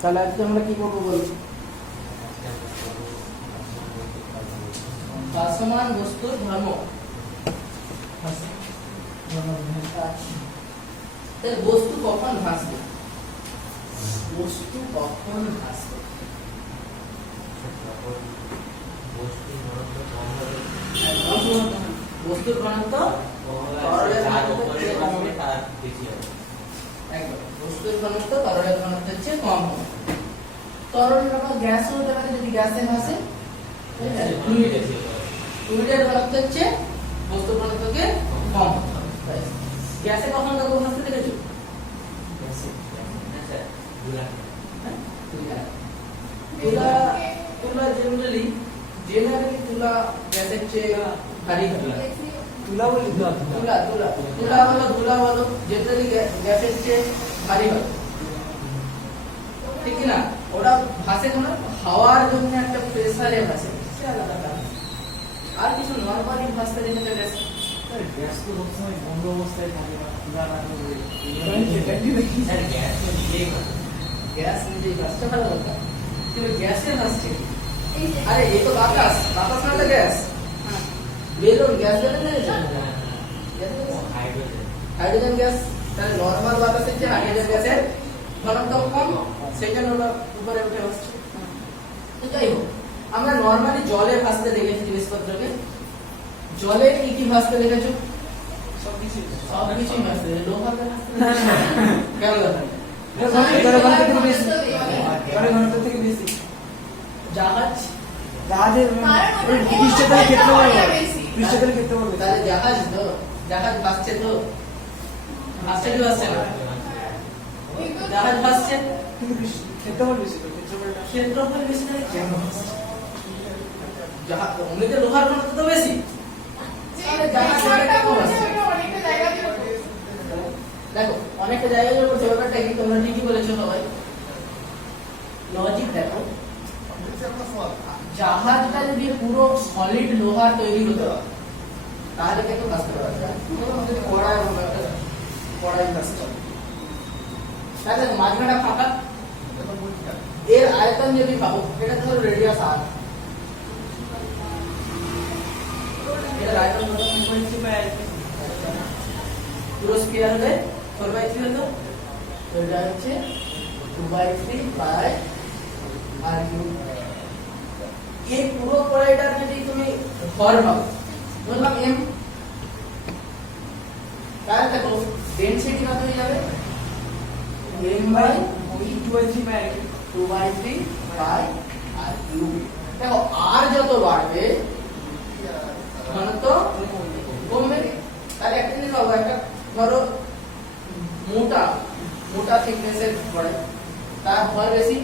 তাহলে আজকে আমরা কি করবো বলছি? ভাসমান বস্তুর ধর্ম। বস্তু কখন ভাসবে? বস্তু কখন ভাসবে? বস্তুর ঘনত্ব তরলের বস্তুর ঘনত্ব তরলের ঘনত্বের চেয়ে কম হবে। তরলটা গ্যাস হতে পারে, যদি গ্যাসে ভাসে ফ্লুইডের ঘনত্বের চেয়ে বস্তুর ঘনত্বকে কম হতে হবে। গ্যাসে কখন কখন ভাসতে দেখেছো? তুলা জেনারেলি তুলা গ্যাসের চেয়ে ভারী হয়। তুলা হলো জেনারেলি গ্যাসের চেয়ে ভারী হয়, ঠিক না? ওটা ভাসে কেন? হাওয়ার জন্য একটা প্রেসারে ভাসে, সে আলাদা কারণ। আর কিছু নরমালি ভাসতে দেখেছে গ্যাস? গ্যাস তো সবসময় বন্ধ অবস্থায় থাকে না, তুলা না করে গ্যাস নিজেই ভাসতে ভালো কথা, কিন্তু গ্যাসে ভাসছে। আরে এই তো বাতাস, বাতাস না তো gas. Balloon gas balloon hydrogen gas. তাহলে নরমাল বাতাসের চেয়ে হাইড্রোজেন গ্যাসের ঘনত্ব কম, সেই জন্য ওরা উপরে উঠে আসছে। যাই হোক, আমরা নরমালি জলে ভাসতে দেখেছি জিনিসপত্রকে। জলে কি কি ভাসতে দেখেছো? সবকিছুই ভাসতে। লোহাতে ভাসতে কেন থেকে বেশি? জাহাজ, জাহাজের পৃষ্ঠতলের ক্ষেত্রে তাহলে জাহাজ তো, জাহাজ ভাসছে তো, ভাসছে কি ভাসছে না? জাহাজ ভাসছে, কিন্তু ক্ষেত্রফল বেশি। ক্ষেত্রফল বেশি না কেন ভাসছে? জাহাজ অনেকে লোহার ঘনত্ব তো বেশি, জাহাজ কেন ভাসছে? দেখো অনেকটা জায়গায় যখন ব্যাপারটা কি তোমরা ঠিকই বলেছো সবাই। লজিক দেখো, জাহাজটা যদি পুরো সলিড লোহার তৈরি হতো তাহলে কিন্তু ভাসতে পারবে। যদি কড়াই ভাসতে তাহলে মাঝখানটা ফাঁকা, এর আয়তন যদি ভাবো, এটা ধরো রেডিয়াস আর, এর আয়তন কত? পুরো স্ফিয়ার হলে 4/3 হতো, তো এটা হচ্ছে 2/3 বাই আর কিউব। এই পুরো কড়াইটার যদি তুমি ভর ভাবো, ধরলাম m, তাহলে দেখো ডেনসিটি কত হয়ে যাবে? m/2/3 by R cube. দেখো আর যত বাড়বে ঘনত্ব কমবে। তাহলে একটা জিনিস ভাবো, একটা ধরো মোটা থিকনেসের কড়াই, তার ভর বেশি,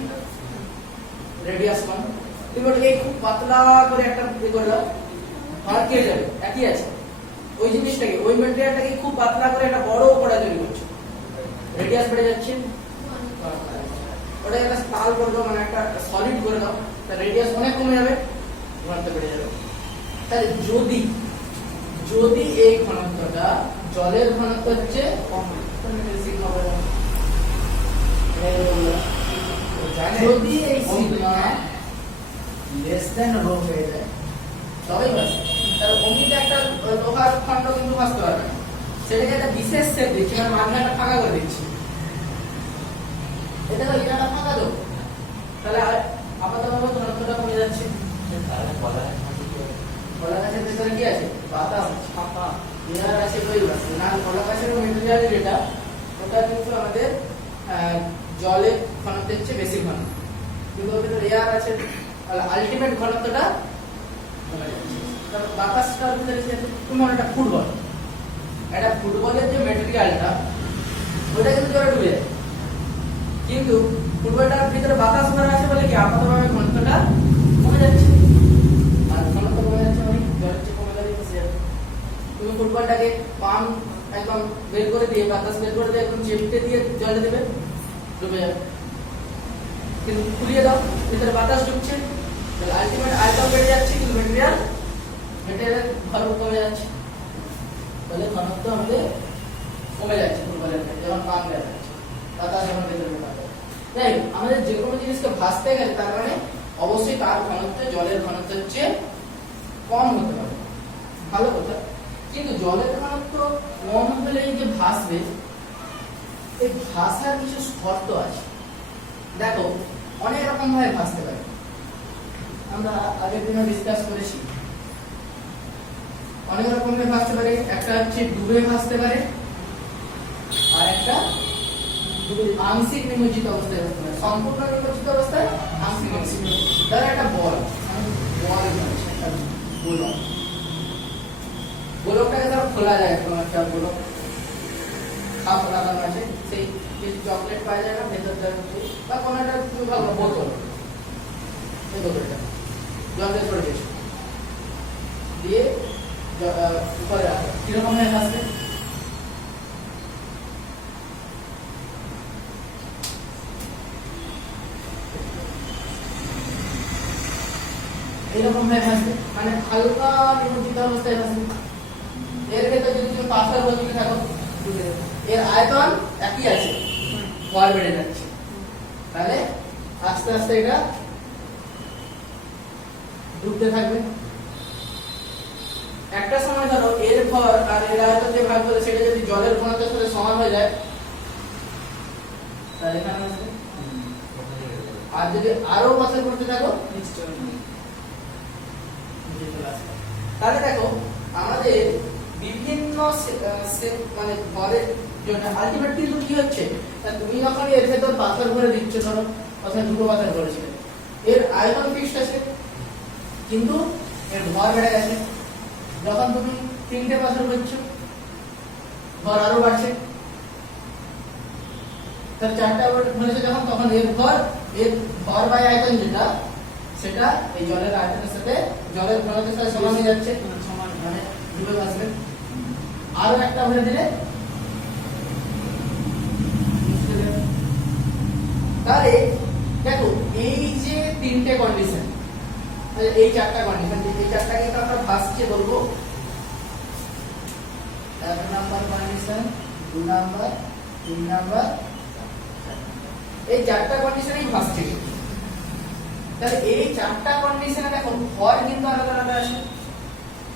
রেডিয়াস কম। তুমি ওটাকে খুব পাতলা করে একটা করে দাও, ভর কে যাবে? একই আছে। ওই জিনিসটাকে, ওই ম্যাটেরিয়ালটাকে খুব পাতলা করে একটা বড় কড়াই তৈরি করছো, রেডিয়াস বেড়ে যাচ্ছে। ওটা একটা স্টাল করে দাও, মানে একটা সলিড করে দাও, তার রেডিয়াস অনেক কমে যাবে, ঘনত্ব বেড়ে যাবে। তাহলে যদি এই ঘনত্বটা জলের ঘনত্ব হচ্ছে কম, যদি এই সিগমা লেস দেন রো হয়ে যায় তবেই ভাসে। তাহলে অমনিতে একটা লোহার খন্ড কিন্তু ভাসতে পারবে না, সেটাকে একটা বিশেষ শেপ দিচ্ছি, মানে মাঝখানটা ফাঁকা করে দিচ্ছি। এটা তো এটা ফাঁকা দাও, তাহলে আপাতত ঘনত্বটা কমে যাচ্ছে। কলা গাছের ভেতরে কি আছে? বাতাস, ফাঁকা, এয়ার আছে, ওই আছে না। কলা গাছের মেটেরিয়াল যেটা, ওটা কিন্তু আমাদের জলের ঘনত্বের চেয়ে বেশি ঘন, কিন্তু ওর ভিতরে এয়ার আছে, আলটিমেট ঘনত্বটা বাতাসটার ভিতরে তোমার একটা ফুটবলের যে মেটেরিয়ালটা, ওটা কিন্তু জলে ডুবে যায়, কিন্তু ফুটবলটার ভিতরে বাতাস ভরা আছে বলে কি আপাতভাবে ঘনত্বটা কমে যাচ্ছে। আর ঘনত্ব কমে যাচ্ছে মানে জলের চেয়ে কমে যাচ্ছে। তুমি ফুটবলটাকে পাম্প একদম বের করে দিয়ে, বাতাস বের করে দিয়ে একদম চেপটে দিয়ে জলে দেবে, ডুবে যাবে। কিন্তু খুলিয়ে দাও, ভিতরে বাতাস ঢুকছে, তাহলে আলটিমেট আয়তন বেড়ে যাচ্ছে, কিন্তু মেটেরিয়াল ভর কমে যাচ্ছে। তাহলে ঘনত্ব আমাদের কমে যাচ্ছে ফুটবলের ক্ষেত্রে, যখন পাম্প দেওয়া যাচ্ছে, বাতাস যখন ভেতরে ঢোকা যায়। যাই হোক, আমাদের যে কোনো জিনিসকে ভাসতে গেলে তার মানে অবশ্যই তার ঘনত্ব জলের ঘনত্বের চেয়ে কম হতে হবে, ভালো কথা। কিন্তু জলের ঘনত্ব কম হলেই যে ভাসবে, এই ভাসার কিছু শর্ত আছে। দেখো অনেক রকম ভাবে ভাসতে পারে, আমরা আগের দিনে ডিসকাস করেছি। অনেক রকম ভাবে ভাসতে পারে, একটা হচ্ছে ডুবে ভাসতে পারে, আর একটা আংশিক নিমজ্জিত অবস্থায় ভাসতে পারে। সম্পূর্ণ নিমজ্জিত অবস্থায়, আংশিক নিমজ্জিত। ধরো একটা বল, বল আছে, একটা গোলক, গোলকটাকে ধরো খোলা যায়, কোনো একটা গোলক খাপ লাগানো আছে, সেই কিছু চকলেট পাওয়া যায় না ভেতরটা, বা কোনো একটা তুমি ভালো বোতল, এই বোতলটা জল দিয়ে ছড়ে দিয়েছো, দিয়ে উপরে রাখো, কিরকম হয়ে ভাসবে? এইরকম হয়ে ভাসবে, মানে হালকা নিমজ্জিত অবস্থায় ভাসবে। এর ভেতর যদি তুমি পাথর বলতে থাকো, এর আয়তন একই আছে, ভর বেড়ে যাচ্ছে, তাহলে আস্তে আস্তে এটা ডুবতে থাকবে। একটা সময় ধরো এর ভর আর এর আয়তন যে ভাগ করে সেটা যদি জলের ঘনত্বের সাথে সমান হয়ে যায়, তাহলে এখানে আসবে। আর যদি আরো পাথর করতে থাকো, তাহলে দেখো আমাদের বিভিন্ন মানে ভরের জন্য আলটিমেট কিন্তু কি হচ্ছে, তুমি যখন এর ভেতর পাথর ভরে দিচ্ছ, ধরো অথবা দুটো পাথর ভরেছে, এর আয়তন ফিক্সড আছে কিন্তু এর ভর বেড়ে গেছে। যখন তুমি তিনটে পাথর ভরছো, ভর আরো বাড়ছে, তার চারটা ভরেছে যখন, তখন এর ভর বাই আয়তন যেটা, সেটা এই জলের আয়তনের সাথে, জলের ঘনত্বের সাথে সমান হয়ে যাচ্ছে, মানে ডুবে ভাসবে। আরো একটা ভরে দিলে, তাহলে দেখো এই যে তিনটে কন্ডিশন, এই চারটা কন্ডিশন, এই চারটাকে তো আমরা ভাসছে বলবো। এক নাম্বার কন্ডিশন, 2 নাম্বার, 3 নাম্বার, এই চারটা কন্ডিশনেই ভাসছে। তাহলে এই চারটা কন্ডিশনে দেখো ভর কিন্তু আলাদা আলাদা আছে,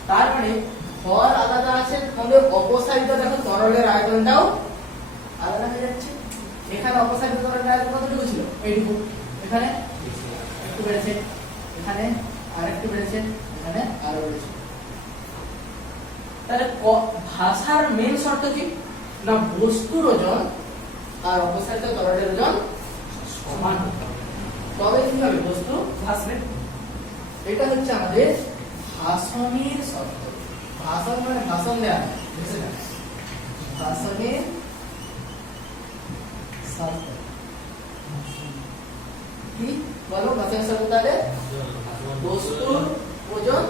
তার মানে ভর আলাদা আছে, আমাদের অপসারিত দেখো তরলের আয়তনটাও আলাদা হয়ে যাচ্ছে। এখানে অপসারিত তরলের আয়তন কতটুকু ছিল? এইটুকু। এখানে একটু বেড়েছে, এখানে আরেকটু বেড়েছে, এখানে আরো বেড়েছে। তাহলে ভাষার মেন শর্ত কি না, বস্তুর ওজন আর অপসারিত তরলের ওজন সমান হতে হবে, তবে কি হবে বস্তু ভাসবে। এটা হচ্ছে আমাদের ভাসনের শর্ত। ভাসন মানে ভাষণ দেওয়া, ভাসনের শর্ত কি বলো? ভাষণের শর্ত তাহলে বস্তুর ওজন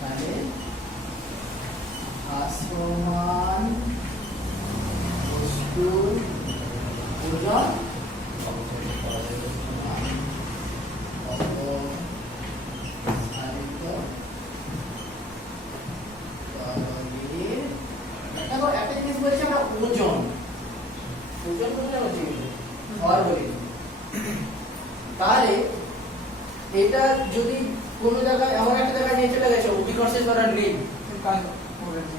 মানে ভাসমান বস্তুর ওজন তাহলে এটা যদি কোন জায়গায় এমন একটা জায়গায় নিয়ে চলে গেছে অভিকর্ষের দ্বারা নেই,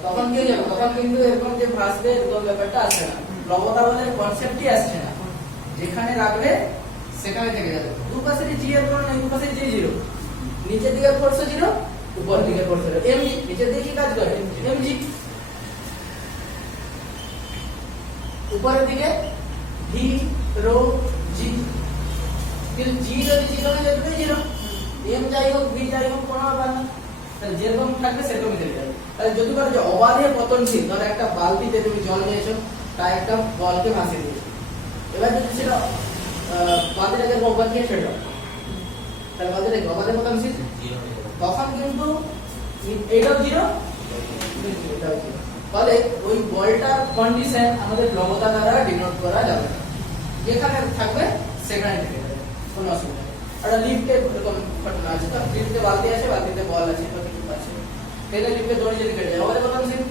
তখন কি হয়ে যাবে? তখন কিন্তু এরকম যে ভাসবে এরকম ব্যাপারটা আসছে না, লবতা বলে কনসেপ্টই আসছে না। যেখানে রাখবে সেখানে থেকে যাবে। দুপাশে জি এর কোন নাই, দুপাশে জি জিরো, নিচের দিকে ফোর্স জিরো, উপর দিকে ফোর্স জিরো। এমজি নিচের দিকে কি কাজ করে? এমজি। উপরের দিকে ভি রো জি, কিন্তু জি যদি জিরো না যায় দুটোই জিরো, এম যাই হোক ভি যাই হোক কোনো ব্যাপার না, তাহলে যেরকম থাকবে সেরকমই থেকে যাবে। তাহলে যদি বলো যে অবাধে পতনশীল, ধরো একটা বালতিতে তুমি জল নিয়েছো, তাই একটা বলকে ভাসিয়ে দিয়েছো, এবার যদি সেটা বালতিটাকে অবাধ দিয়ে ছেড়ে দাও, তাহলে বালতিটাকে অবাধে পতনশীল, তখন কিন্তু এইটাও জিরো, এটাও জিরো। তাহলে ওই বলটার কন্ডিশন আমাদের লবতা দ্বারা ডিনোট করা যাবে না, যেখানে থাকবে সেখানে থেকে যাবে, কোনো অসুবিধা নেই। একটা লিফটে এরকম ঘটনা আছে, তো লিফটে বালতি আছে, বালতিতে বল আছে বা কিছু আছে, তাহলে লিফটে দড়ি যদি কেটে যায়, আমাদের পতনশীল।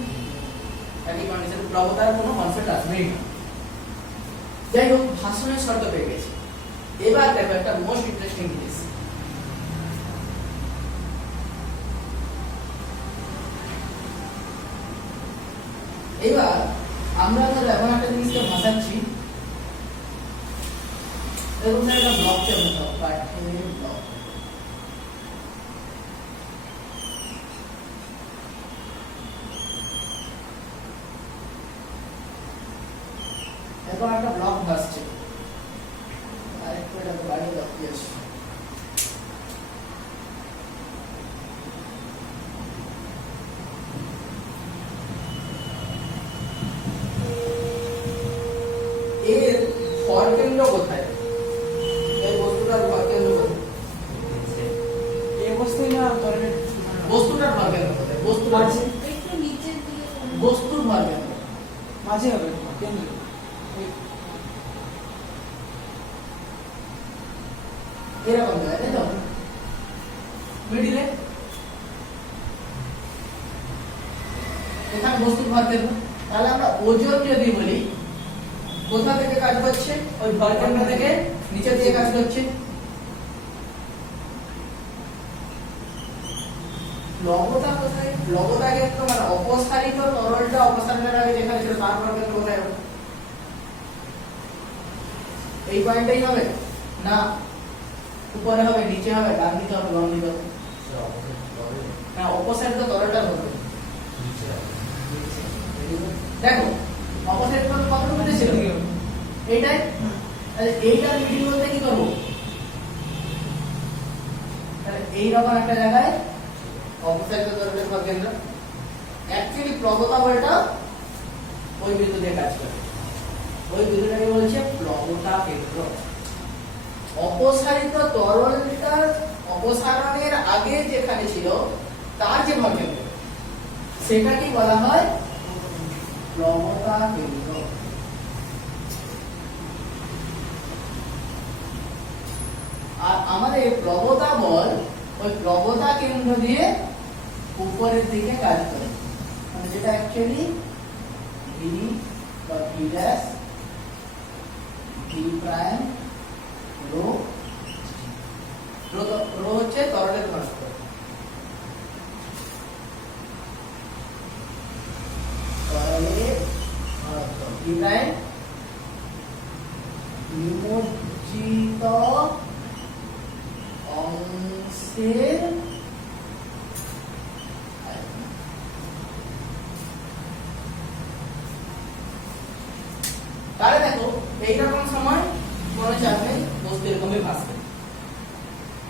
একই কন্ডিশন, লবতার কোনো কনসেপ্ট আসবেই না। যাই হোক, ভাষণের শর্ত পেয়ে গেছি। এবার দেখো একটা মোস্ট ইন্টারেস্টিং জিনিস। এবার আমরা ধরো এমন একটা জিনিসকে ভাষাচ্ছি, এরকম একটা ব্লক চেয়ে ব্লক। এরকম একটা ব্লক ভাসছে, আরেকটু এটাকে বাড়িয়ে দাও প্লিজ। এর ভর কেন্দ্র কোথায়? এই বস্তুটার ভর কেন্দ্র কোথায়? এই বস্তুই না ধরনের বস্তুটার ভর কেন্দ্র কোথায়? বস্তুটার একটু নিচের দিকে বস্তুর ভর কেন্দ্র মাঝে হবে কেন্দ্র। এরকম জায়গায়, তাই তো? মিডিলে এখানে বস্তুর ভর কেন্দ্র। তাহলে আমরা ওজন যদি বলি, কোথা থেকে কাজ করছে? ওই ভর কেন্দ্র থেকে নিচে দিয়ে কাজ করছে। লবতা কোথায়? লবতা কিন্তু মানে অপসারিত তরলটা অপসারণের আগে যেখানে ছিল তার ভর কেন্দ্র কোথায় হবে? এই পয়েন্টটাই হবে না উপরে হবে, নিচে হবে, ডান দিকে হবে, বাম দিকে হবে? না, অপসারিত তরলটা হবে দেখো, অপসারিত তরল কত মধ্যে ছিল? এইটাই। তাহলে এইটার মিডিল বলতে কি করব? তাহলে এইরকম একটা জায়গায় অপসারিত তরলের ভর কেন্দ্র। অ্যাকচুয়ালি প্রবতা বলটা ওই বিন্দু দিয়ে কাজ করে। ওই বিন্দুটাকে বলছে প্রবতা কেন্দ্র। অপসারিত তরলটা অপসারণের আগে যেখানে ছিল তার যে ভর কেন্দ্র, সেটাকে বলা হয় প্রবতা কেন্দ্র। আর আমাদের প্রবতা বল ওই প্রবতা কেন্দ্র দিয়ে উপরের দিকে কাজ করে, মানে যেটা অ্যাকচুয়ালি ভি বা V dash V prime rho. Rho হচ্ছে তরলের ঘনত্ব, তরলের ঘনত্ব ভি প্রাইম নিমজ্জিত অংশের তাহলে দেখো এইরকম সময় কোনো চাপ নেই, বস্তু এরকমই ভাসবে,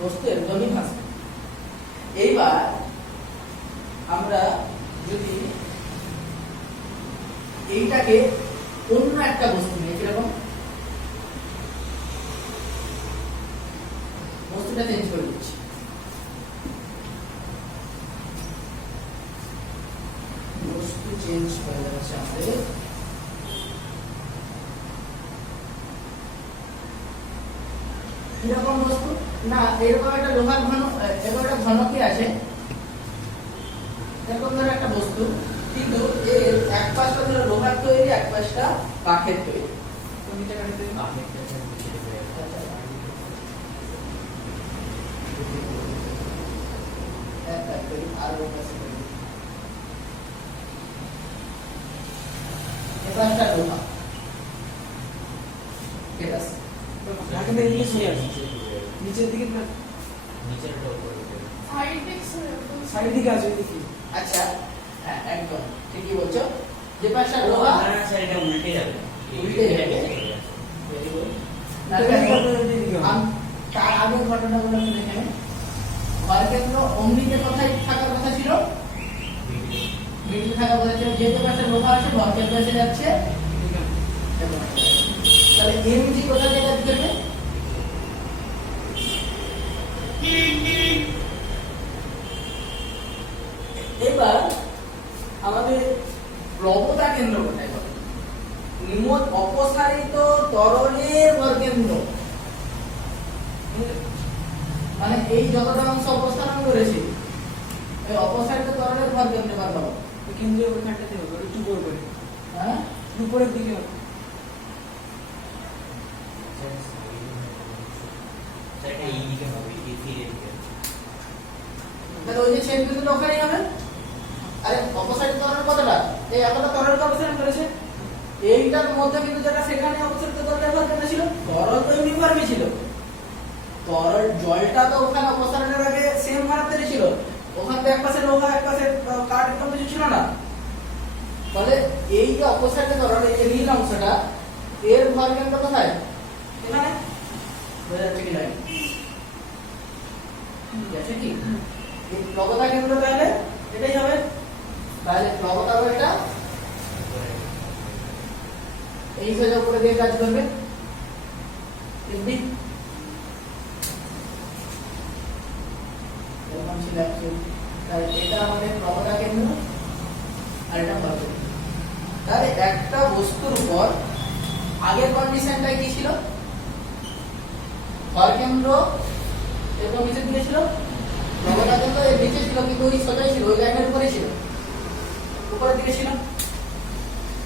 বস্তু এরকমই ভাসবে। এইবার আমরা যদি এইটাকে অন্য একটা বস্তু নিয়ে, কিরকম বস্তুটা চেঞ্জ করে দিচ্ছি, বস্তু চেঞ্জ করে যাচ্ছে আমাদের। কিরকম বস্তু? না, এরকম একটা লোহার ঘন, এরকম একটা ঘনক আছে, এরকম ধরো একটা বস্তু, কিন্তু এর এক পাশটা ধরো লোহার তৈরি, এক পাশটা কাঠের তৈরি। তুমি এটা কাঠের তৈরি, আর ওর কাছে এটা একটা লোহা, ঠিক আছে? ঢাকা থেকে দিকে শুয়ে আসছে নিচের দিকে না, সাইড দিকে আছে দেখি। আচ্ছা, হ্যাঁ একদম ঠিকই বলছো। যে পাশটা লোহা এটা উল্টে যাবে, উল্টে যাবে। Very good. তার আগে ঘটনাগুলো একটু দেখে নেই। ভর কেন্দ্র অমনিতে কোথায় থাকার কথা ছিল? মিডল থাকার কথা ছিল। যেহেতু পাশে লোহা আছে, ভর কেন্দ্র এসে যাচ্ছে। তাহলে এমজি কোথায় থেকে দিতে? এবার আমাদের প্রবতা কেন্দ্র কোথায় বলে? নিমজ্জিত অপসারিত তরলের ভর কেন্দ্র, মানে এই যতটা অংশ অপসারণ করেছি, এই অপসারিত তরলের ভর কেন্দ্র বার করো। কেন্দ্রীয় ওইখানটাতে হবে, একটু উপর করে, হ্যাঁ উপরের দিকে হবে। তাহলে ওই যে ছেদ বিন্দুটা ওখানেই হবে। আরে অপসারিত ত্বরণ কতটা? এই এতটা ত্বরণ অপসারণ করেছে। এইটার মধ্যে কিন্তু যেটা সেখানে অপসারিত ত্বরণের ঘটনা ছিল, তরল তো ইউনিফর্মই ছিল। তরল জলটা তো ওখানে অপসারণের আগে সেম ঘনত্বেরই ছিল। ওখানে তো এক পাশে লোহা এক পাশে কাঠ এরকম কিছু ছিল না। ফলে এই যে অপসারিত ত্বরণ, এই যে নীল অংশটা, এর ভর কেন্দ্র কোথায়? এখানে। বোঝা যাচ্ছে কি লাগে? আছে কি? এই প্লবতা কেন্দ্র তাহলে এটাই হবে। তাহলে প্লবতাও এটা এই সোজা উপরে দিয়ে কাজ করবে। এমনি এরকম ছিল actually। তাহলে এটা আমাদের প্লবতা কেন্দ্র আর এটা ভর কেন্দ্র। তাহলে একটা বস্তুর উপর আগের কন্ডিশনটা কি ছিল? ভর কেন্দ্র এরকম নিচে দিকে ছিল, প্লবতা কেন্দ্র এর নিচে ছিল, কিন্তু ওই সোজাই ছিল, ওই লাইনের উপরেই ছিল, উপরের দিকে ছিল।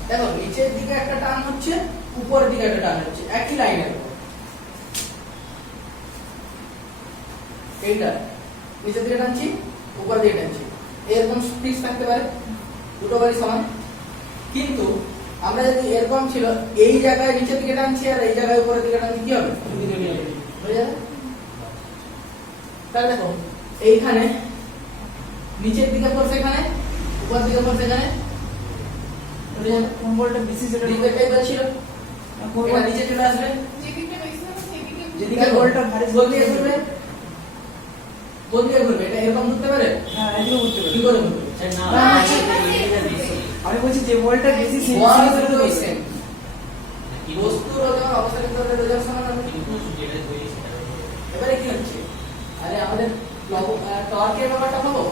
দেখো নিচের দিকে একটা টান হচ্ছে, উপরের দিকে একটা টান হচ্ছে, একই লাইনের উপর। এইটা নিচের দিকে টানছি, উপরের দিকে টানছি, এরকম ফিক্স থাকতে পারে, দুটো বাড়ি সমান। কিন্তু আমরা যদি এরকম ছিল, এই জায়গায় নিচের দিকে টানছি আর এই জায়গায় উপরের দিকে টানছি, কি হবে? হয়ে যাবে। তাহলে দেখো এইখানে নিচের দিকে ফোর্স, এখানে উপরের দিকে ফোর্স, এখানে কোন বলটা বেশি সেটা দিকটাই বলছিল, এটা নিচে চলে আসবে। যেদিকে বলটা ভারী গোল দিয়ে ঘুরবে, গোল দিয়ে ঘুরবে, এটা এরকম ঘুরতে পারে? হ্যাঁ এদিকে উঠতে পারে। কি করে ঘুরবে? আমি বলছি যে বলটা বেশি Ball সেন্সিটিভ is তো the same. বস্তুর ওজন অবস্থানিত হলে রোধের সমান হবে। এবারে কি হচ্ছে? আরে আমাদের টর্কের ব্যাপারটা ভাবো।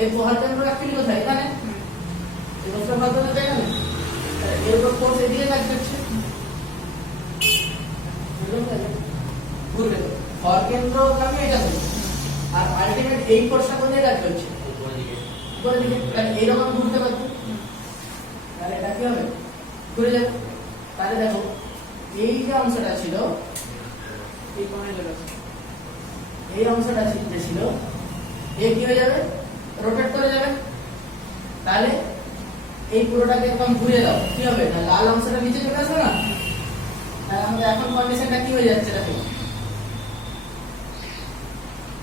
এই ভর কেন্দ্র অ্যাকচুয়ালি কোথায়? এখানে। এই বস্তুর ভর কেন্দ্র এখানে। এর উপর ফোর্স এদিকে কাজ করছে। ঘুরবে তো। ভর কেন্দ্র আমি এটা বলি। আর আলটিমেট এই ফোর্সটা কোথায় কাজ করছে? উপরের দিকে। তাহলে এইরকম ঘুরতে পারতো। তাহলে এটা কি হবে? ঘুরে যাবে। তাহলে দেখো এই যে অংশটা ছিল, এই কোণে চলে আসে। এই অংশটা যে ছিল, এ কি হয়ে যাবে? রোটেট করে যাবে। তাহলে এই পুরোটাকে একদম ঘুরে দাও, কি হবে? না লাল অংশটা নিচে চলে আসবে না? তাহলে আমাদের এখন কন্ডিশনটা কি হয়ে যাচ্ছে দেখো,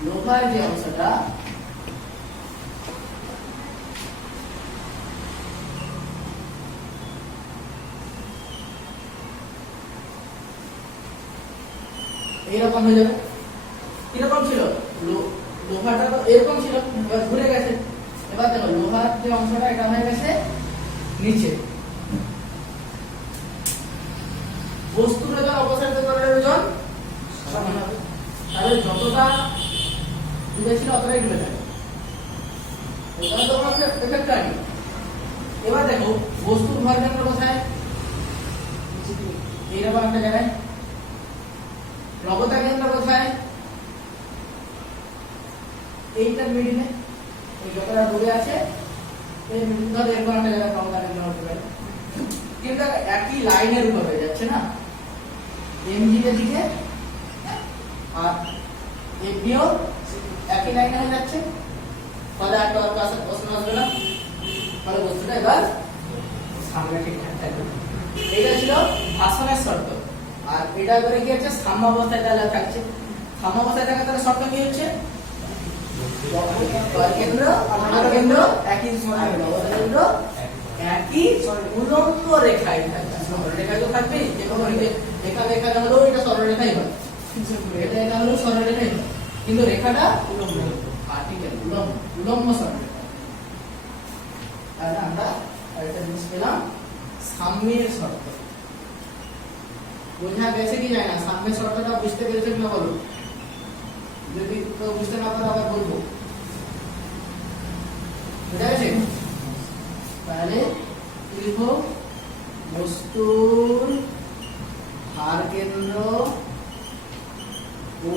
লোহার যে অংশটা, এইরকম হয়ে যাবে। কিরকম ছিল? লোহাটা তো এরকম ছিল, এবার ঘুরে গেছে। এবার দেখো লোহার যে অংশটা, এটা হয়ে গেছে নিচে। বস্তুর ওজন অপসারিত ত্বরণের ওজন সমান হবে। তাহলে যতটা ডুবে ছিল অতটাই ডুবে থাকে। এখানে তো কোনো এফেক্ট হয়নি। এবার দেখো বস্তুর ভর কেন্দ্র কোথায়? এইরকম একটা জায়গায়। প্লবতা কেন্দ্র কোথায়? এইটার মিডিলে। এই যতটা দূরে আছে এই মিডিল ধরে এরকম একটা জায়গায় প্লবতা কেন্দ্র হতে পারে। কিন্তু একই লাইনের উপর হয়ে যাচ্ছে না, এমজি এর দিকে আর এবিও একই লাইনে হয়ে যাচ্ছে। ফলে আর টর্ক প্রশ্ন আসবে না। ফলে বস্তুটা এবার সামনে ঠিকঠাক থাকবে। এইটা ছিল ভাষণের শর্ত। আর এটা করে কি হচ্ছে? সাম্যাবস্থায় তাহলে থাকছে। সাম্যাবস্থায় থাকা তাহলে শর্ত কি হচ্ছে? কেন্দ্র আর কেন্দ্র একই সমান, কেন্দ্র একই উলম্ব রেখায় থাকবে। সরলরেখায় তো থাকবেই, যে কোনো রেখা রেখা হলো এটা সরলরেখাই হয়, এটা এটা হলো সরলরেখাই হয়, কিন্তু রেখাটা উলম্ব, ভার্টিক্যাল উলম্ব সরলরেখা। তাহলে আমরা একটা জিনিস পেলাম, সাম্যের শর্ত। বোঝা গেছে কি যায় না? সাম্যের শর্তটা বুঝতে পেরেছে কিনা বলো? যদি কেউ বুঝতে না পারে আবার বলবো। বুঝা গেছে? তাহলে লিখো বস্তুর ভার কেন্দ্র ও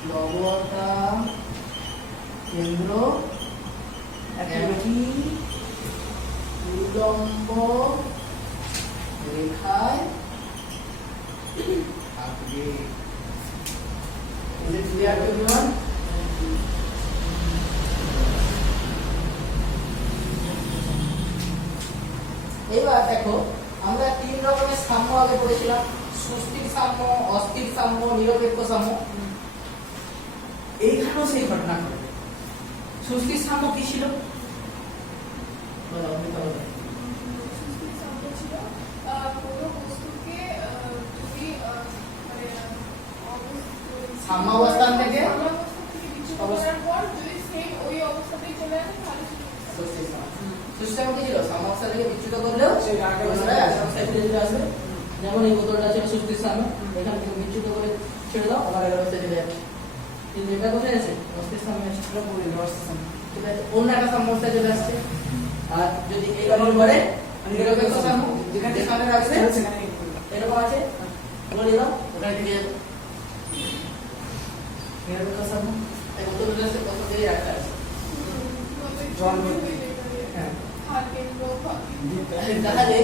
প্লবতা কেন্দ্র একই উলম্ব রেখায় Is it clear to everyone? এবার দেখো আমরা তিন রকমের সাম্য আগে পড়েছিলাম, সুস্থির সাম্য, অস্থির সাম্য, নিরপেক্ষ সাম্য। এইখানেও সেই ঘটনা ঘটে। সুস্থির সাম্য কি ছিল? বলো, অমৃতা বলো। সুস্থির সাম্য ছিল কোনো বস্তুকে যদি মানে সাম্যাবস্থান থেকে বিচ্যুত করার পর যদি সেম ওই অবস্থাতেই চলে আসে তাহলে সুস্থির সাম্য। সুস্থির সাম্য কি ছিল? সাম্যাবস্থা থেকে বিচ্যুত করলেও সেটা আগের পুনরায় অবস্থায় ফিরে চলে আসবে। যেমন এই বোতলটা ছিল সুস্থির সাম্য, এখান থেকে বিচ্যুত করে ছেড়ে দাও, আবার আগের অবস্থায় চলে যাবে। কিন্তু এটা কোথায় আছে? অস্থির সাম্য আছে। পুরোপুরি অস্থির সাম্য। ঠিক আছে, অন্য একটা সাম্যাবস্থায় চলে আসছে। আর যদি এই রকম করে নিরপেক্ষ সাম্য, যেখানে রাখবে সেখানে এরকম আছে, বলে দাও ওখানে থেকে যাবে। নিরপেক্ষ সাম্য এই বোতলটা আছে, কত দিয়ে রাখতে আছে। জল হ্যাঁ, কেন্দ্র তাহলে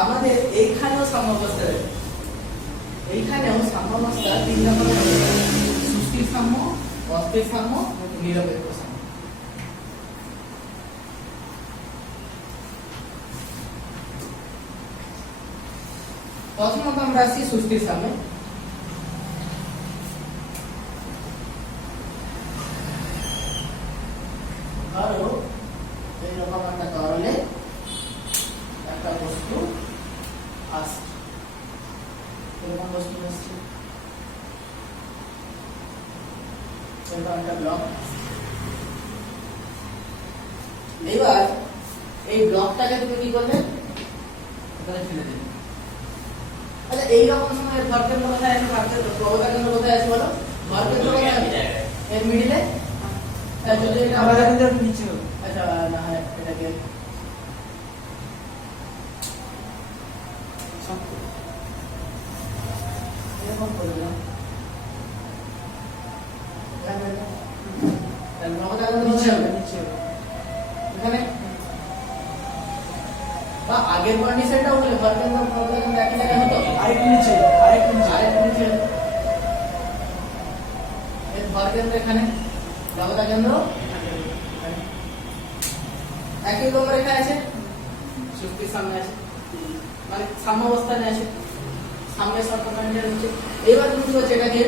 আমাদের এইখানেও সাম্যাবস্থা রয়েছে। এইখানেও সাম্যাবস্থা তিন রকমের রয়েছে: সুস্থির সাম্য, অস্থির সাম্য, নিরপেক্ষ সাম্য। প্রথমত আমরা আসছি সুস্থির সাম্যে। ধরো এইরকম একটা তরলে একটা বস্তু আসছে, এরকম বস্তু আসছে, এরকম একটা ব্লক। এবার এই ব্লকটাকে তুমি কি করলে? এখানে ফেলে দিলে। আচ্ছা, এইরকম সময় ভর কেন্দ্র কোথায় আছে? প্রবতা কেন্দ্র কোথায় আছে বলো? ভর কেন্দ্র কোথায় আছে? এর মিডিলে। যদি এটা আমাদের কিন্তু নিচে হবে। আচ্ছা, না হয় এটাকে এরকম করে দিলাম। নিচে হবে, নিচে হবে। এখানে বা আগের কন্ডিশনটাও বলে ভর কেন্দ্র প্রবতা কেন্দ্র একই জায়গায় হতো। আরেকটু নিচে হবে, আরেকটু নিচে হবে। আরেকটু নিচে হবে। এর ভর কেন্দ্র এখানে, প্রবতা কেন্দ্র একই রকম রেখা আছে, সুস্থির সামনে আছে, মানে সাম্যাবস্থানে আছে, সামনে শর্ত কন্ডিশন হচ্ছে। এবার তুমি কি করছো? এটাকে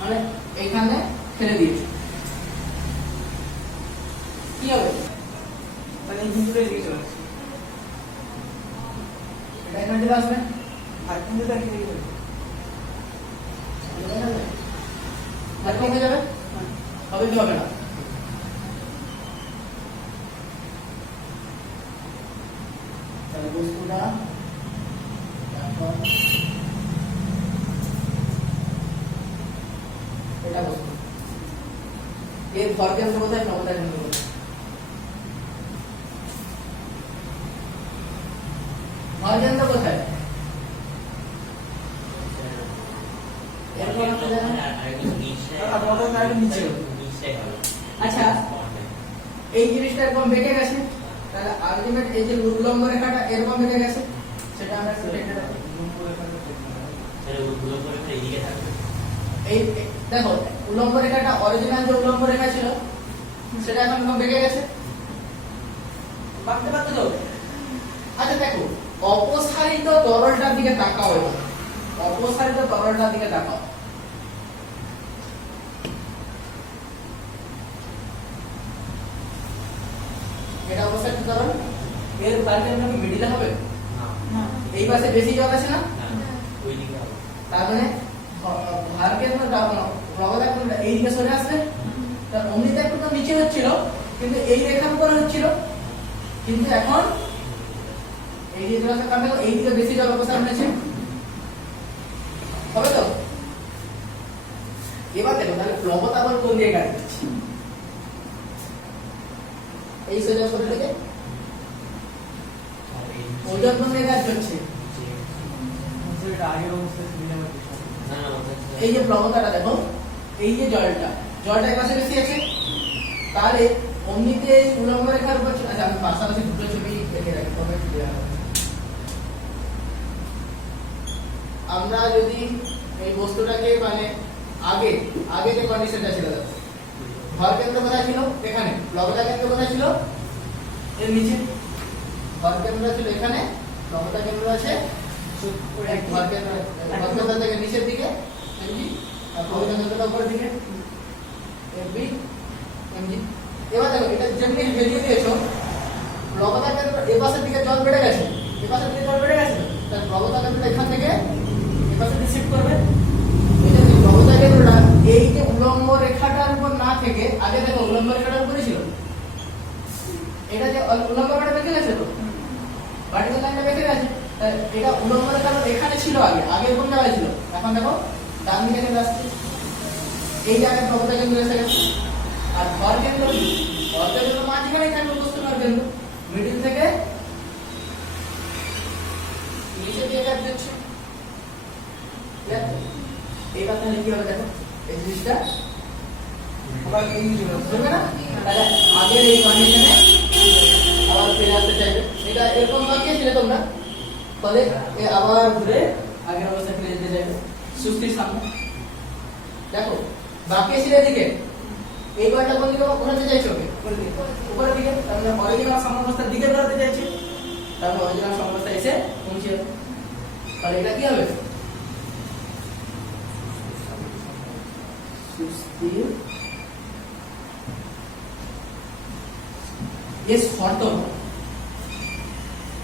মানে এখানে ফেলে দিয়েছো, কি হবে? তাহলে এই বিন্দুটা এদিকে চলে আসছে। এটা এখানে চলে আসবে, আর বিন্দুটা এদিকে চলে আসবে। আর কি হয়ে যাবে? হবে কি হবে না? তাহলে বস্তুটা তারপর এটা বস্তু, এর ভর কেন্দ্র কোথায়? প্রবতা কেন্দ্র কোথায়? ভর কেন্দ্র কোথায়? এরপর আমরা জানি। আর বলতে আরেকটু নিচে হবে। আচ্ছা, এই জিনিসটা এরকম বেঁকে গেছে, তাহলে আলটিমেট এই যে উল্লম্ব রেখাটা এরকম বেঁকে গেছে, সেটা আমরা একটু দেখে দেবো। এই দেখো, উল্লম্ব রেখাটা অরিজিনাল যে উল্লম্ব রেখা ছিল সেটা এখন এরকম বেঁকে গেছে, বাঁকতে বাঁকতে তো। আচ্ছা দেখো, অপসারিত তরলটার দিকে তাকাও। এবার অপসারিত তরলটার দিকে তাকাও। এটা অপসারিত তরল, এর পার্কেন্দ্র কি মিডিলে হবে? না, এই পাশে বেশি জল আছে না, তার মানে ভার কেন্দ্র প্রবতা কেন্দ্র এই দিকে সরে আসবে। তার অমৃত একটু তো নিচে হচ্ছিল, কিন্তু এই রেখার উপরে হচ্ছিল, কিন্তু এখন এই দিকে চলে আসার কারণে এই দিকে বেশি জল অপসারণ হয়েছে, হবে তো? এবার দেখো তাহলে প্রবতা বল কোন দিকে কাজ করছে? এই সোজা সরে থেকে ওজন কোন দিকে কাজ করছে? এটা আগের অবস্থায় ছিল না। এই যে প্রবতাটা দেখো, এই যে জলটা এক পাশে বেশি আছে, তাহলে অমনিতে এই উল্লম্ব রেখার উপর। আচ্ছা, আমি পাশাপাশি দুটো ছবি দেখে রাখি, তবে ক্লিয়ার হবে। আমরা যদি এই বস্তুটাকে মানে আগে আগে যে কন্ডিশনটা ছিল, ভর কেন্দ্র কোথায় ছিল? এখানে। লবতা কেন্দ্র কোথায় ছিল? এর নিচে। ভর কেন্দ্র ছিল এখানে, লবতা কেন্দ্র আছে ভর কেন্দ্র থেকে নিচের দিকে এমজি, আর ভর কেন্দ্রটা উপরের দিকে এফবি এমজি। এবার দেখো এটা যেমনি ভ্যালু দিয়েছো, লবতা কেন্দ্র এই পাশের দিকে জল বেড়ে গেছে, এই পাশের দিকে জল বেড়ে গেছে, তাহলে লবতা কেন্দ্র এখান থেকে এই পাশে শিফট করবে। এটা যে লবতা কেন্দ্রটা এই যে উলম্ব রেখাটার উপর না থেকে, আগে দেখো উলম্ব রেখাটার উপরে ছিল, এটা যে উলম্ব রেখাটা বেঁকে গেছে তো, ভার্টিক্যাল লাইনটা বেঁকে গেছে, এটা উলম্ব রেখাটা এখানে ছিল আগে, আগে কোন জায়গায় ছিল, এখন দেখো ডান দিকে চলে আসছে, এই জায়গায় লবতা কেন্দ্র এসে গেছে। আর ভর কেন্দ্র কি? ভর কেন্দ্র মাঝখানেই থাকবে বস্তুর ভর কেন্দ্র, মিডল থেকে নিচে দিয়ে কাট দিচ্ছে। এইবার তাহলে কি হবে দেখো, এই জিনিসটা আবার এই বুঝবে না, তাহলে আগের এই কন্ডিশনে আবার ফিরে আসতে চাইবে। এটা এরকম বাকিয়েছিল তোমরা, ফলে আবার ঘুরে আগের অবস্থায় ফিরে যেতে চাইবে সুস্থির সামনে। দেখো বাকিয়েছিল এদিকে, এই বারটা কোন দিকে ঘোরাতে চাইছো? উপরের দিকে, তাহলে অরিজিনাল সাম্যাবস্থার দিকে ঘোরাতে চাইছি, তাহলে অরিজিনাল সাম্যাবস্থা এসে পৌঁছে যাবে। তাহলে এটা কি হবে? সুস্থির এর শর্ত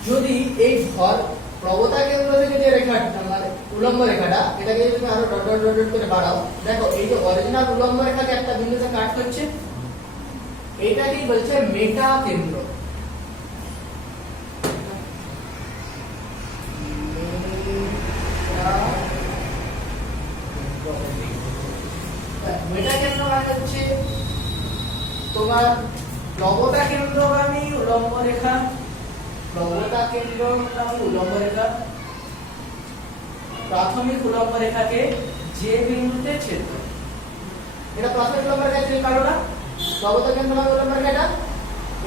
যদি এই ভর প্রবতা কেন্দ্র থেকে যে রেখাটা মানে উলম্ব রেখাটা, এটাকে যদি তুমি আরো ডট ডট ডট ডট করে বাড়াও, দেখো এই যে অরিজিনাল উলম্ব রেখাকে একটা বিন্দুতে কাট করছে, এটাকেই বলছে মেটা কেন্দ্র। মেটা কেন্দ্র মানে হচ্ছে তোমার লবতা কেন্দ্রগামী উলম্ব রেখা, লবতা কেন্দ্রগামী উলম্ব রেখা প্রাথমিক উলম্ব রেখাকে যে বিন্দুতে ছেদ করে। এটা প্রাথমিক উলম্ব রেখা ছিল কারোটা, লবতা কেন্দ্রগামী উলম্ব রেখাটা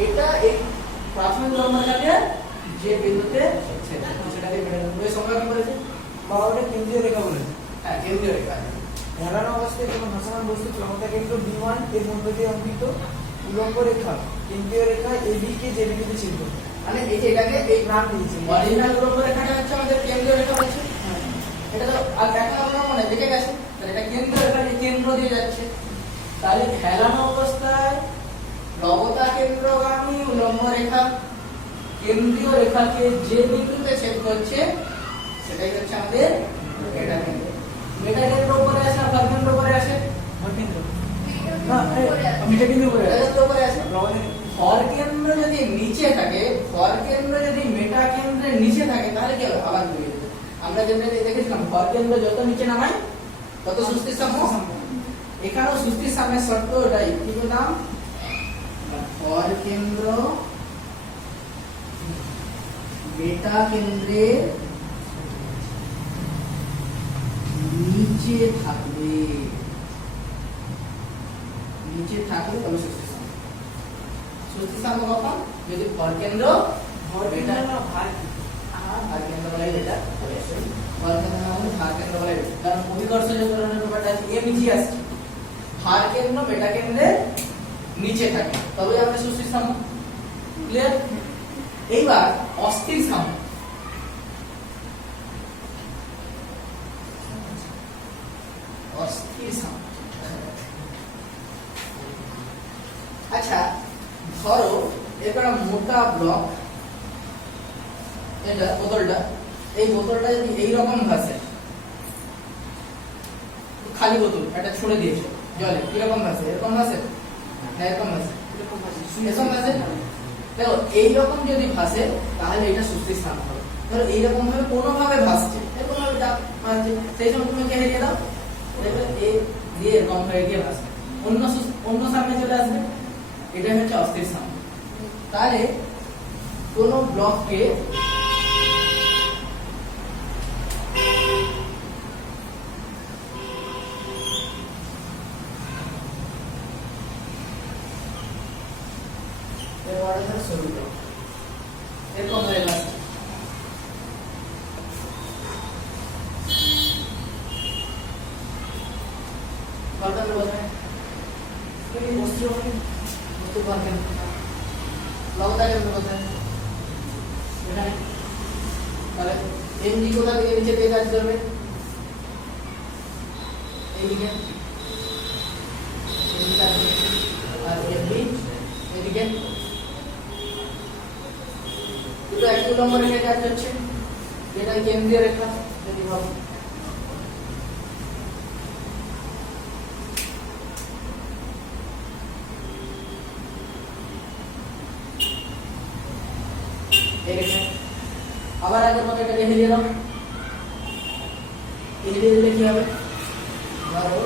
এটা এই প্রাথমিক উলম্ব রেখাকে যে বিন্দুতে ছেদ করে, সেটাকে মেটা কেন্দ্র। এই সংজ্ঞা কি বলেছে? বাবাকে কেন্দ্রীয় রেখা বলেছে। হ্যাঁ, কেন্দ্রীয় রেখা। হেলানো অবস্থায় কোনো ভাসমান বস্তু লবতা কেন্দ্র B1 এর মধ্য দিয়ে অঙ্কিত উলম্ব রেখা কেন্দ্রীয় রেখা AB কে যে বিন্দুতে ছেদ করে। মানে এই যে এটাকে এই নাম দিয়েছে অরিজিনাল উলম্ব রেখাটা হচ্ছে আমাদের কেন্দ্রীয় রেখা বলছে। এটা তো আর এখন আমরা মনে দেখে গেছে, তাহলে এটা কেন্দ্রীয় রেখা, যে কেন্দ্র দিয়ে যাচ্ছে। তাহলে হেলানো অবস্থায় লবতা কেন্দ্রগামী উলম্ব রেখা কেন্দ্রীয় রেখাকে যে বিন্দুতে ছেদ করছে সেটাই হচ্ছে আমাদের মেটা কেন্দ্র। মেটা কেন্দ্র উপরে আসে না ভর কেন্দ্র উপরে আসে? ভর কেন্দ্র না, মেটা কেন্দ্র উপরে মেটা আছে। কেন্দ্র উপরে আসে। ভর কেন্দ্র যদি নিচে থাকে, ভর কেন্দ্র যদি মেটা কেন্দ্রের নিচে থাকে, তাহলে কি হবে? আবার ঘুরে যাবে। আমরা যেটা দেখেছিলাম, ভর কেন্দ্র যত নিচে নামাই তত সুস্থির সাম্য। এখানেও সুস্থির সাম্যের শর্ত ওটাই, কি নাম? ভর কেন্দ্র মেটা কেন্দ্রের নিচে থাকবে, নিচে থাকলে তবে সুস্থির সাম্য। সুস্থির সাম্য কখন? যদি ভর কেন্দ্র ভর কেন্দ্র না ভার ভার কেন্দ্র বলাই এটা, ভর কেন্দ্র না হলে ভার কেন্দ্র বলাই, কারণ অভিকর্ষজ ত্বরণের ব্যাপারটা আছে, এমজি আসছে। ভার কেন্দ্র মেটা কেন্দ্রের নিচে থাকে তবে আমরা সুস্থির সাম্য। ক্লিয়ার? এইবার অস্থির সাম্য। অস্থির সাম্য। আচ্ছা, ধরো এটা মোটা ব্লক, এটা বোতলটা, এই বোতলটা যদি এইরকম ভাসে, খালি বোতল এটা ছুঁড়ে দিয়েছে জলে, কিরকম ভাসে? এরকম ভাসে না এরকম ভাসে? এরকম ভাসে। দেখো এইরকম যদি ভাসে তাহলে এটা সুস্থির সাম্য হবে। ধরো এইরকম ভাবে কোনো ভাবে ভাসছে, এরকম ভাবে ভাসছে, সেই সময় তুমি হেরিয়ে দাও, দেখবে এই দিয়ে এরকম হয়ে গিয়ে ভাসবে, অন্য সামনে চলে আসবে। এটা হচ্ছে অস্থির সাম্য। তাহলে কোন ব্লককে এরকম হয়ে গেছে, ভরকেন্দ্র বোঝায় এই বস্তু যখন বস্তু ভরকেন্দ্র লবতা কেন্দ্র বোঝায় এখানে তাহলে এমজি কোথা থেকে নিচে দিয়ে কাজ করবে এইদিকে আর এমবি এদিকে দুটো এক উলম্ব রেখে কাজ হচ্ছে যেটা কেন্দ্রীয় রেখা যদি ভাবো এই রেখা আবার আগের মতো এটা রেখে দিয়ে দাও রেখে দিয়ে দিলে কি হবে ধরো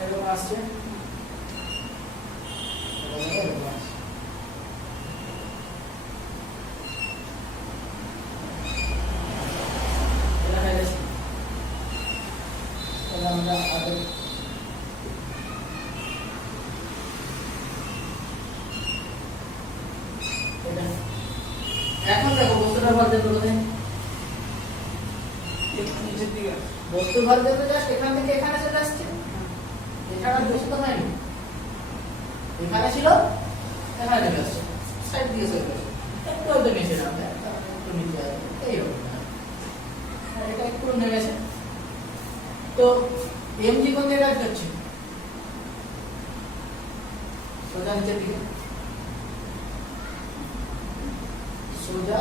এরকম আসছে এরকম আসছে এটা হয়ে গেছে তাহলে আমরা আগে এটা এখন দেখো বস্তুটা ভর দেবো কোথায় একটু নিচের দিকে বস্তু ভর দেবো জাস্ট এখান থেকে এখানে চলে আসছে এছাড়া বেশি তো হয়নি এখানে ছিল এখানে চলে আসছে সাইড দিয়ে চলে আসছে একটু হয়তো নিচে নামবে একটু নিচে আসবে এইরকম এটা একটু নেমেছে তো এমজি কোন জায়গায় কাজ করছে সোজা নিচের দিকে সোজা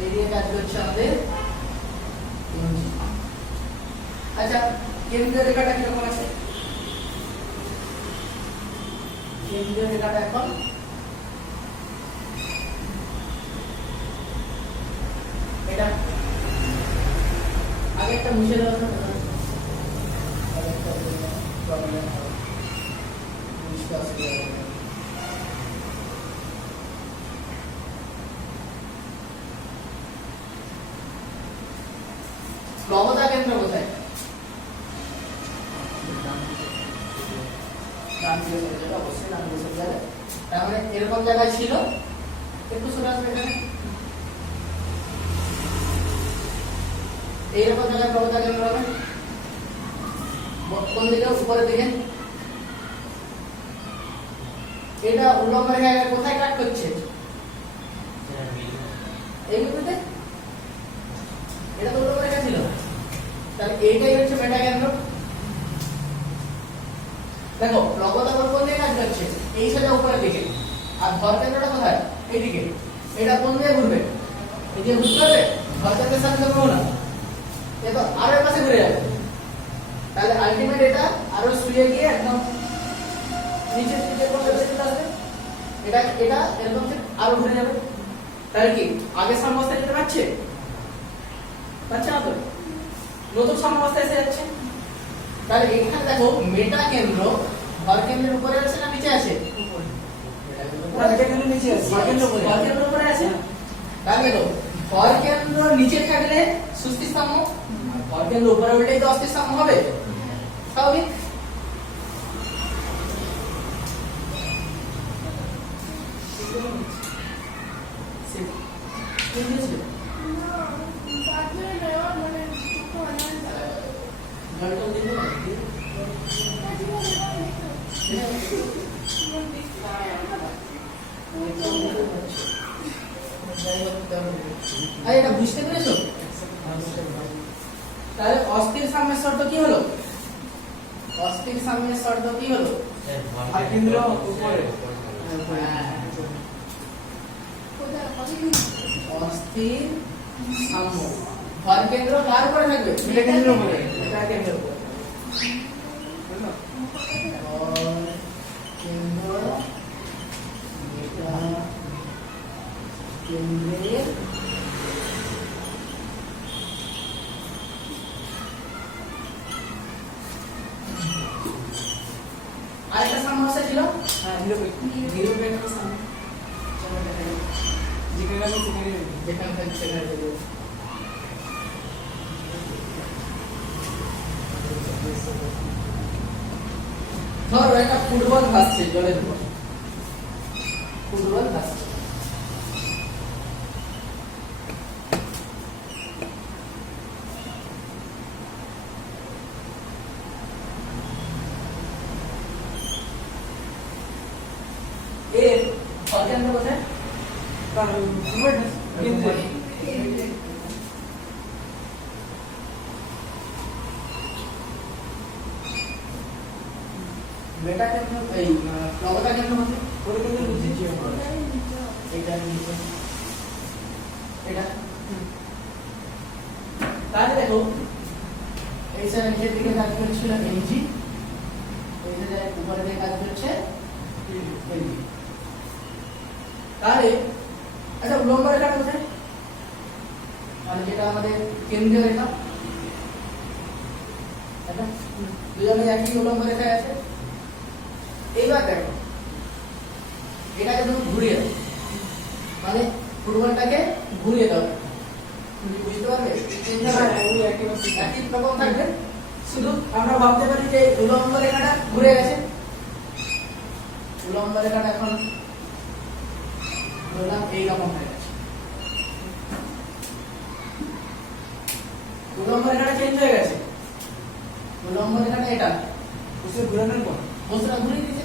এই দিকে কাজ করছে আমাদের এমজি আচ্ছা কেন্দ্রীয় রেখাটা কিরকম আছে কেন্দ্রীয় রেখাটা এখন এটা আগে একটা মুছে দেওয়া তো প্রবলেম হবে মুছতে অসুবিধা হবে লবতা কেন্দ্র কোথায় ডান দিকে সরে যাবে অবশ্যই ডান দিকে সরে যাবে তার মানে এরকম জায়গায় ছিল একটু সরে আসবে এখানে এইরকম জায়গায় লবতা কেন্দ্র হবে কোন দিকে উপরের দিকে এটা উল্লম্ব রেখা কোথায় কাট করছে এই বিন্দুতে এটা তো উল্লম্ব রেখা ছিল তাহলে এইটাই হচ্ছে মেটা কেন্দ্র দেখো লবতা কোন দিকে কাজ করছে এই সোজা উপরের দিকে আর ভর কেন্দ্রটা কোথায় এইদিকে এটা কোন দিকে ঘুরবে এদিকে ঘুরতে হবে ভর কেন্দ্রের সাথে করবো না এটা আরো এর পাশে ঘুরে যাবে তাহলে আলটিমেট এটা আরো শুয়ে গিয়ে একদম নিচের দিকে কোন জায়গায় চলে আসবে এটা এটা এরকম আরো ঘুরে যাবে তাহলে কি আগের সাম্যাবস্থায় যেতে পারছে পারছে না তো নতুন সাম্যাবস্থায় এসে যাচ্ছে তাহলে এখানে দেখো মেটা কেন্দ্র ভর কেন্দ্রের উপরে আছে না নিচে আছে এটা কিন্তু নিচে আছে ভর কেন্দ্র উপরে আছে তাহলে দেখো ভর কেন্দ্র নিচে থাকলে সুস্থি স্তম্ভ ভর কেন্দ্র উপরে উঠলেই তো অস্থির স্তম্ভ হবে স্বাভাবিক জলটা দিতে পারি আরে এটা বুঝতে পেরেছো তাহলে অস্থির সাম্যের শর্ত কি হলো অস্থির সাম্যের শর্ত কি হলো আর কেন্দ্র উপরে অস্থির সাম্য ভর কেন্দ্র কার উপরে থাকবে মেটা কেন্দ্রের উপরে মেটা কেন্দ্রের উপরে ভর কেন্দ্র মেটা কেন্দ্রের আরেকটা সমস্যা ছিল হ্যাঁ নিরপেক্ষ সাম্য যেখানে আমি সেখানে যেখানে থাকি সেখানে দেবো ধরো একটা ফুটবল ভাসছে জলের উপর ফুটবল ভাসছে ফলকেন্দ্র কোথায়? তার কেন্দ্রে মেটা কেন্দ্র এই প্লবতা কেন্দ্র কোথায়? ওটা কিন্তু বুঝেছি এটা নিচে এটা তাহলে দেখো এই স্যার নিচের দিকে কাজ করছিল এনজি, এই যে উপরে দিকে কাজ করছে এনজি। তাহলে আচ্ছা উল্লম্ব রেখা কোথায়? মানে যেটা আমাদের কেন্দ্রীয় রেখা, এটা দুজনে একই উল্লম্ব রেখায় আছে। এইবার দেখো এটাকে তুমি ঘুরিয়ে দাও, মানে ফুটবলটাকে ঘুরিয়ে দাও, তুমি বুঝতে পারবে? একই রকম থাকবে, শুধু আমরা ভাবতে পারি যে উল্লম্ব রেখাটা ঘুরে গেছে। উল্লম্ব রেখাটা এখন ধরলাম এইরকম হয়ে গেছে, উল্লম্ব রেখাটা চেঞ্জ হয়ে গেছে। উল্লম্ব রেখাটা এটা ওসে ঘোরানোর পর বস্তুটা ঘুরিয়ে দিয়েছে,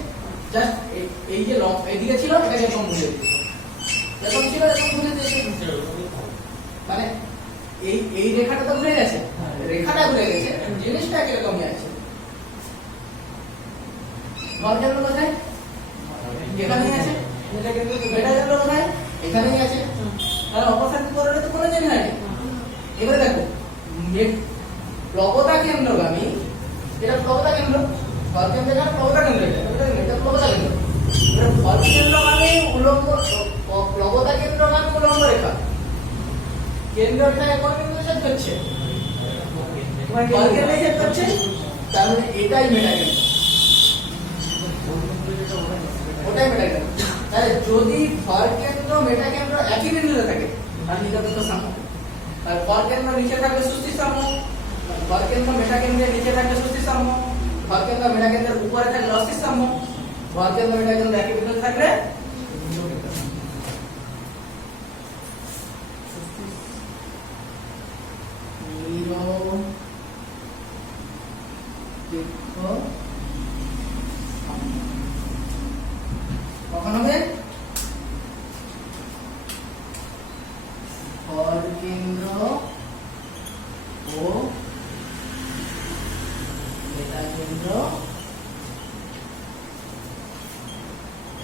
জাস্ট এই যে এইদিকে ছিল এটাকে এরকম ঘুরিয়ে দিয়েছে, এরকম ছিল এরকম ঘুরিয়ে দিয়েছে। মানে এই রেখাটা তো ঘুরে গেছে, রেখাটা ঘুরে গেছে, জিনিসটা কিরকমই আছে। ভরকেন্দ্র কোথায়? এখানেই আছে। এটা কিন্তু মেটা কেন্দ্র কোথায়? এখানেই আছে। তাহলে অপসারণ করলে তো কোনো জিনিস নাই। এবারে দেখো প্লবতা কেন্দ্রগামী, এটা প্লবতা কেন্দ্র, ভরকেন্দ্র এটা প্লবতা কেন্দ্র, এটা প্লবতা কেন্দ্র। এটা ভরকেন্দ্রগামী উল্লম্ব প্লবতা কেন্দ্রগামী উল্লম্ব রেখা, কেন্দ্র রেখা এখন কিন্তু ছেদ করছে, ভরকেন্দ্রে ছেদ করছে, তার মানে এটাই মেটা কেন্দ্র, ওটাই মেটা কেন্দ্র। তাহলে যদি ভরকেন্দ্র মেটা কেন্দ্র একই বিন্দুতে থাকে তাহলে নিরপেক্ষ সাম্য, আর ভরকেন্দ্র নিচে থাকবে সুস্থির সাম্য, ভরকেন্দ্র মেটা কেন্দ্রের নিচে থাকবে সুস্থির সাম্য, ভরকেন্দ্র মেটা কেন্দ্রের উপরে থাকলে অস্থির সাম্য, ভরকেন্দ্র মেটা কেন্দ্র একই বিন্দুতে থাকলে কখন হবে? ভরকেন্দ্র ও মেটা কেন্দ্র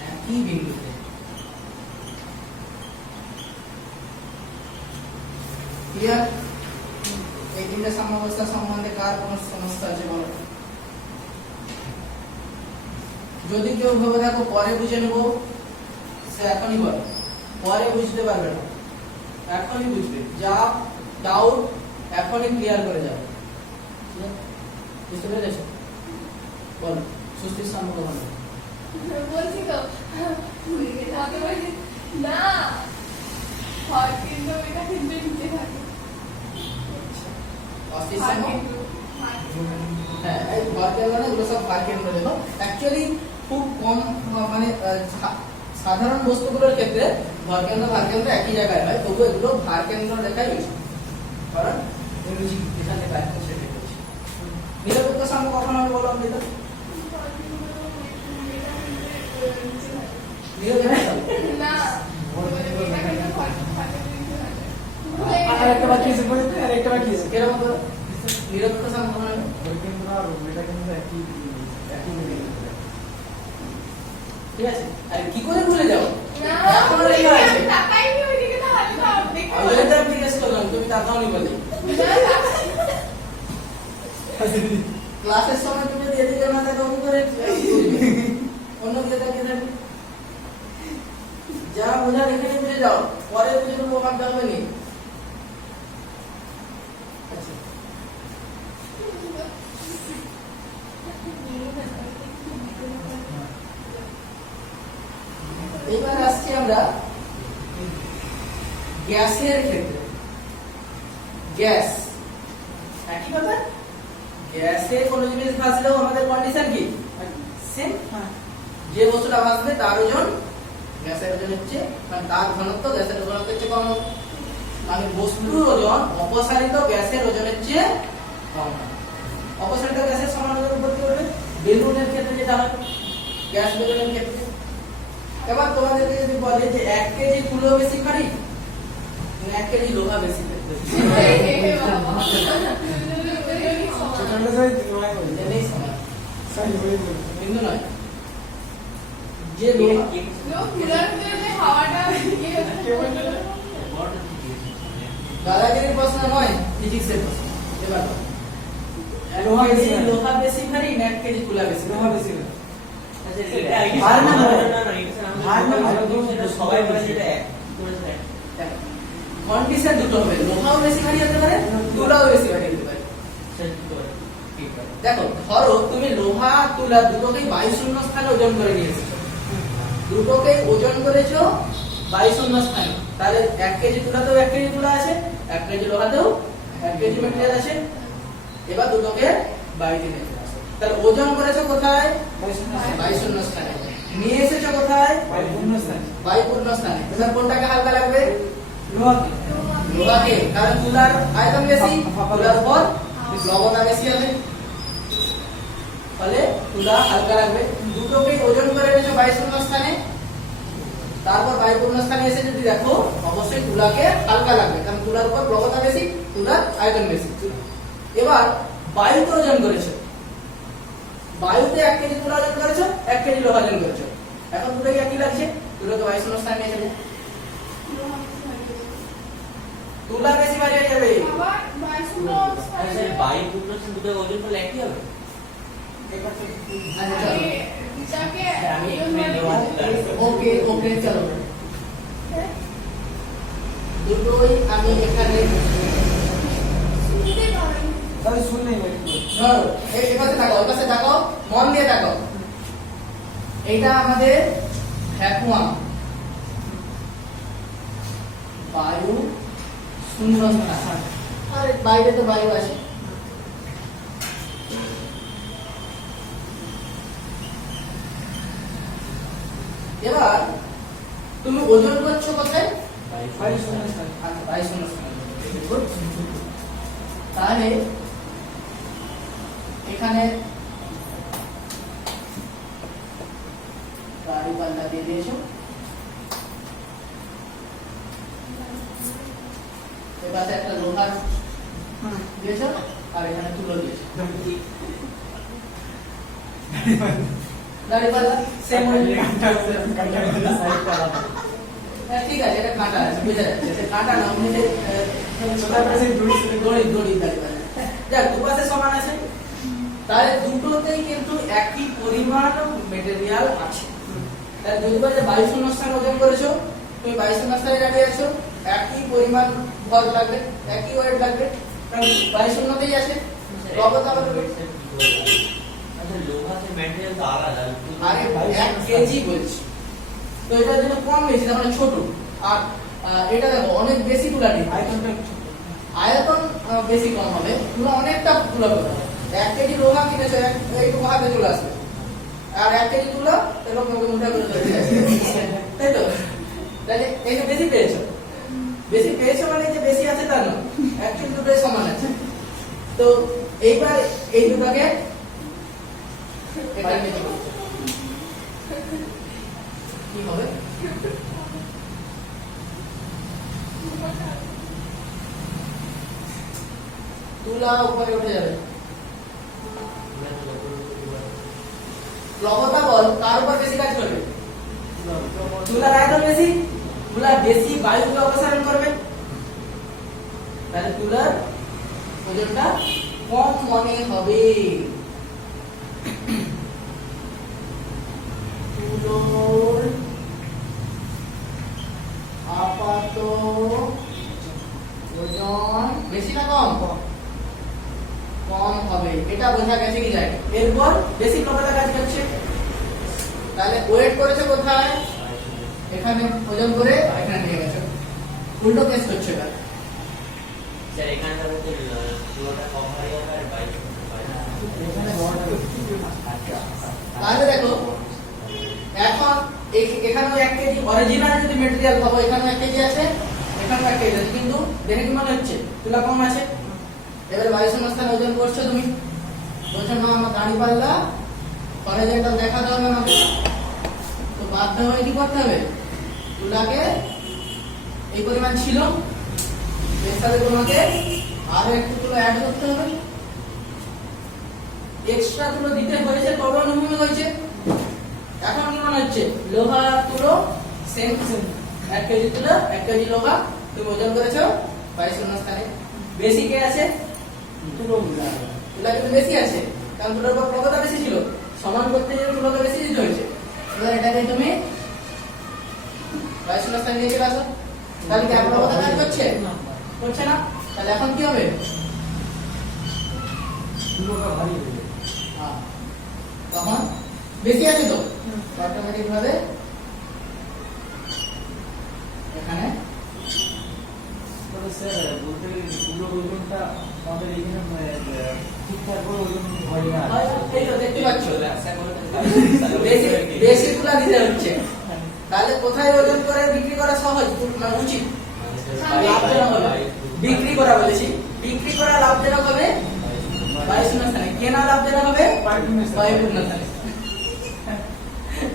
একই বিন্দুতে। ক্লিয়ার? এই তিনটা সাম্যাবস্থা সম্বন্ধে কার কোন সমস্যা আছে বলো? যদি কেউ ভেবে দেখো পরে বুঝে নেবো, সে এখনই বলে, পরে বুঝতে পারবে না, এখনই বুঝবে, যা ডাউট এখনই ক্লিয়ার করে যাবে। বুঝতে পেরেছো? বলো সুস্থির সাম্য কখন? বলছি তো আগে বলছি না, হয় কিন্তু এটা কিন্তু নিচে থাকে অস্থির সাম্য, হ্যাঁ এই ভরকেন্দ্র না, এগুলো সব ভরকেন্দ্র দেখো। অ্যাকচুয়ালি খুব কম মানে সাধারণ বস্তুগুলোর ক্ষেত্রে ভরকেন্দ্র একই জায়গায় হয়, তবু এগুলো ভরকেন্দ্র রেখায় বেশি, কারণ এখানে কাজ করছে। নিরপেক্ষ সাম্য কখন হবে বলো অমৃতা? না আরেকটা বাকি আছে, বলতে আরেকটা বাকি আছে। কিরকম করে নিরপেক্ষ সাম্য কখন হবে? ভরকেন্দ্র আর মেটা কেন্দ্র একই বিন্দুতে। ঠিক আছে, আর কি করে ভুলে যাও? না এখনো লেখা আছে। তাকাইনি ওইদিকে, তাহলে তো দেখতে আমি তো জিজ্ঞেস করলাম, তুমি তাকাওনি বলে। ক্লাসের সময় তুমি যদি এদিকে না তাকাও কি করে অন্য দিকে তাকিয়ে থাকবে? যা বোঝা এখানে বুঝে যাও, পরে বুঝে নেবো, ভাবতে হবে নি। আচ্ছা এবার আসছি আমরা গ্যাসের ক্ষেত্রে। গ্যাস একই কথা, গ্যাসে কোনো জিনিস ভাসলেও আমাদের কন্ডিশন কি সেম, যে বস্তুটা ভাসবে তার ওজন গ্যাসের ওজন হচ্ছে, মানে তার ঘনত্ব গ্যাসের ঘনত্ব হচ্ছে কম হবে, মানে বস্তুর ওজন অপসারিত গ্যাসের ওজনের চেয়ে কম হবে। অপসারিত গ্যাসের সমান ওজন উপর কি করবে? বেলুনের ক্ষেত্রে যেটা হয়, গ্যাস বেলুনের ক্ষেত্রে এবার তোমাদেরকে যদি বলে যে 1 কেজি তুলো বেশি ভারী 1 কেজি লোহা বেশি ভারী সেখানে যাই নয় বলি এটাই সমান সরি বলি কিন্তু নয় যে লোহা দাদাগিরির প্রশ্ন নয় ফিজিক্সের প্রশ্ন এবার লোহা বেশি ভারী। লোহা বেশি ভারী না 1 কেজি তুলা বেশি লোহা বেশি না ভার না সবাই বলে যেটা কন্ডিশন দুটো হবে লোহাও বেশি ভারী হতে পারে তুলাও বেশি ভারী হতে পারে দেখো ধরো তুমি লোহা তুলা দুটোকেই 22 স্থানে ওজন করে নিয়ে এসেছো দুটোকেই ওজন করেছো 22 স্থানে তাহলে 1 কেজি তুলাতেও 1 কেজি তুলা আছে 1 কেজি লোহাতেও 1 কেজি মেটেরিয়াল আছে এবার দুটোকে বাড়িতে নিয়ে আসো তাহলে ওজন করেছো কোথায় 22 স্থানে নিয়ে এসেছো কোথায় পূর্ণ স্থান 22 স্থানে এবার কোনটাকে হালকা লাগবে লোহা লোহাকে কারণ তুলার আয়তন বেশি তুলার উপর লবণতা বেশি হবে ফলে তুলা হালকা লাগবে দুটোকে ওজন করে এনেছো 22 স্থানে তারপর 22 স্থানে এসে যদি দেখো অবশ্যই তুলাকে হালকা লাগবে কারণ তুলার উপর লবণতা বেশি তুলার আয়তন বেশি এবার বায়ুতে ওজন করেছো বায়ুতে 1 কেজি তুলা ওজন করেছো 1 কেজি লোহা ওজন করেছো এখন তুলাকে কি লাগছে তুলাকে 22 স্থানে নিয়ে চলে তুলা বেশি ভারী হয়ে যাবে বায়ু পূর্ণ দুটো ওজন করলে একই হবে ওকে ওকে চলো দুটোই আমি এখানে তাহলে শুন নাই বলি ধরো এই পাশে থাকো ওই পাশে থাকো মন দিয়ে থাকো এইটা আমাদের ভ্যাকুয়াম বায়ু শূন্য স্থান আর বাইরে তো বায়ু আছে এবার তুমি ওজন করছো কোথায় 22 স্থান আচ্ছা 22 স্থানে Good. তাহলে এখানে গাড়ি পাল্লা দিয়ে দিয়েছো এবারে একটা লোহার দিয়েছো আর এখানে তুলো দিয়েছো গাড়ি পাল্লা সেম ঠিক আছে এটা কাঁটা আছে বুঝে যাচ্ছে এটা কাঁটা না উনি যে ছোটার পাশে দড়ি দড়ি গাড়ি পাল্লা দেখ দুপাশে সমান আছে তাহলে দুটোতেই কিন্তু একই পরিমাণ মেটেরিয়াল আছে তাহলে যদি বলে 22 স্থান ওজন করেছো তুমি 22 স্থানে দাঁড়িয়ে আছো একই পরিমাণ ভর লাগবে একই ওয়েট লাগবে কারণ 22 তেই আছে লবতা হবে আচ্ছা লোহা সে ম্যাটেরিয়াল তো আলাদা আরে 1 কেজি বলছি তো এটার জন্য কম বেশি তার মানে ছোট আর এটা দেখো অনেক বেশি তুলা নেই আয়তনটা একটু ছোট। আয়তন বেশি কম হবে তুলা অনেকটা তুলা হবে 1 কেজি লোহা কিনেছো এইটুকু হাতে চলে আসবে আর 1 কেজি তুলা এরকম মুঠা করে চলে আসবে তাই তো তাহলে এটা বেশি পেয়েছো মানে যে বেশি আছে তা না অ্যাকচুয়ালি দুটোই সমান আছে তো এইবার এই দুটোকে এটা নিয়ে চলো কি হবে তুলা উপরে উঠে যাবে লবতা বল কার উপর বেশি কাজ করবে তুলার আয়তন বেশি তুলা বেশি বায়ুকে অপসারণ করবে তাহলে তুলার ওজনটা কম মনে হবে তুলোর আপাত ওজন বেশি না কম কম হবে এটা বোঝা গেছে কি যায় এরপর বেশি লবতা কাজ করছে তাহলে ওয়েট করেছে কোথায় এখানে ওজন করে এখানে নিয়ে গেছে উল্টো কেস করছে এটা স্যার এখানে তাহলে তো লোহাটা কম হয়ে যাবে আর বায়ু এখানে বড়টা তাহলে দেখো এখন এখানেও 1 কেজি অরিজিনাল যদি ম্যাটেরিয়াল পাবো এখানেও 1 কেজি আছে এখানেও 1 কেজি আছে কিন্তু দেখে কি মনে হচ্ছে তুলা কম আছে এবারে 22 স্থানে ওজন করছো তুমি বলছো না আমার দাঁড়ি পাল্লা কলেজে এটা দেখা দাও না আমাকে তো বাধ্য হয়ে কি করতে হবে, তুলাকে এই পরিমাণ ছিল, এর সাথে তোমাকে আরো একটু তুলো অ্যাড করতে হবে, এক্সট্রা তুলো দিতে হয়েছে, তবে অনুভূমি হয়েছে। এখন কি মনে হচ্ছে, লোহা তুলো সেম 1 কেজি তুলো 1 কেজি লোহা তুমি ওজন করেছো 22 শূন্যস্থানে। বেশি কে আছে, তুলো কিন্তু বেশি আছে, কারণ তুলোর উপর প্রবতা বেশি ছিল, সমান করতে গিয়ে তুলোকে বেশি দিতে হয়েছে। এবার এটাকে তুমি 22 শূন্যস্থানে নিয়ে চলে আসো। তাহলে কি আপনার প্রবতা কাজ করছে, করছে না? তাহলে এখন কি হবে, তখন বেশি আছে তো অটোমেটিক ভাবে এখানে স্যার বলতে গেলে পুরো ওজনটা আমাদের এখানে ঠিকঠাক করে ওজন হয় না। এই তো দেখতে পাচ্ছ, বেশি তুলা দিতে হচ্ছে। তাহলে কোথায় ওজন করে বিক্রি করা সহজ, মানে উচিত, লাভজনক হবে। বিক্রি করা বলেছি, বিক্রি করা লাভজনক হবে 22 শূন্যস্থানে, কেনা লাভজনক হবে 22 শূন্যস্থানে,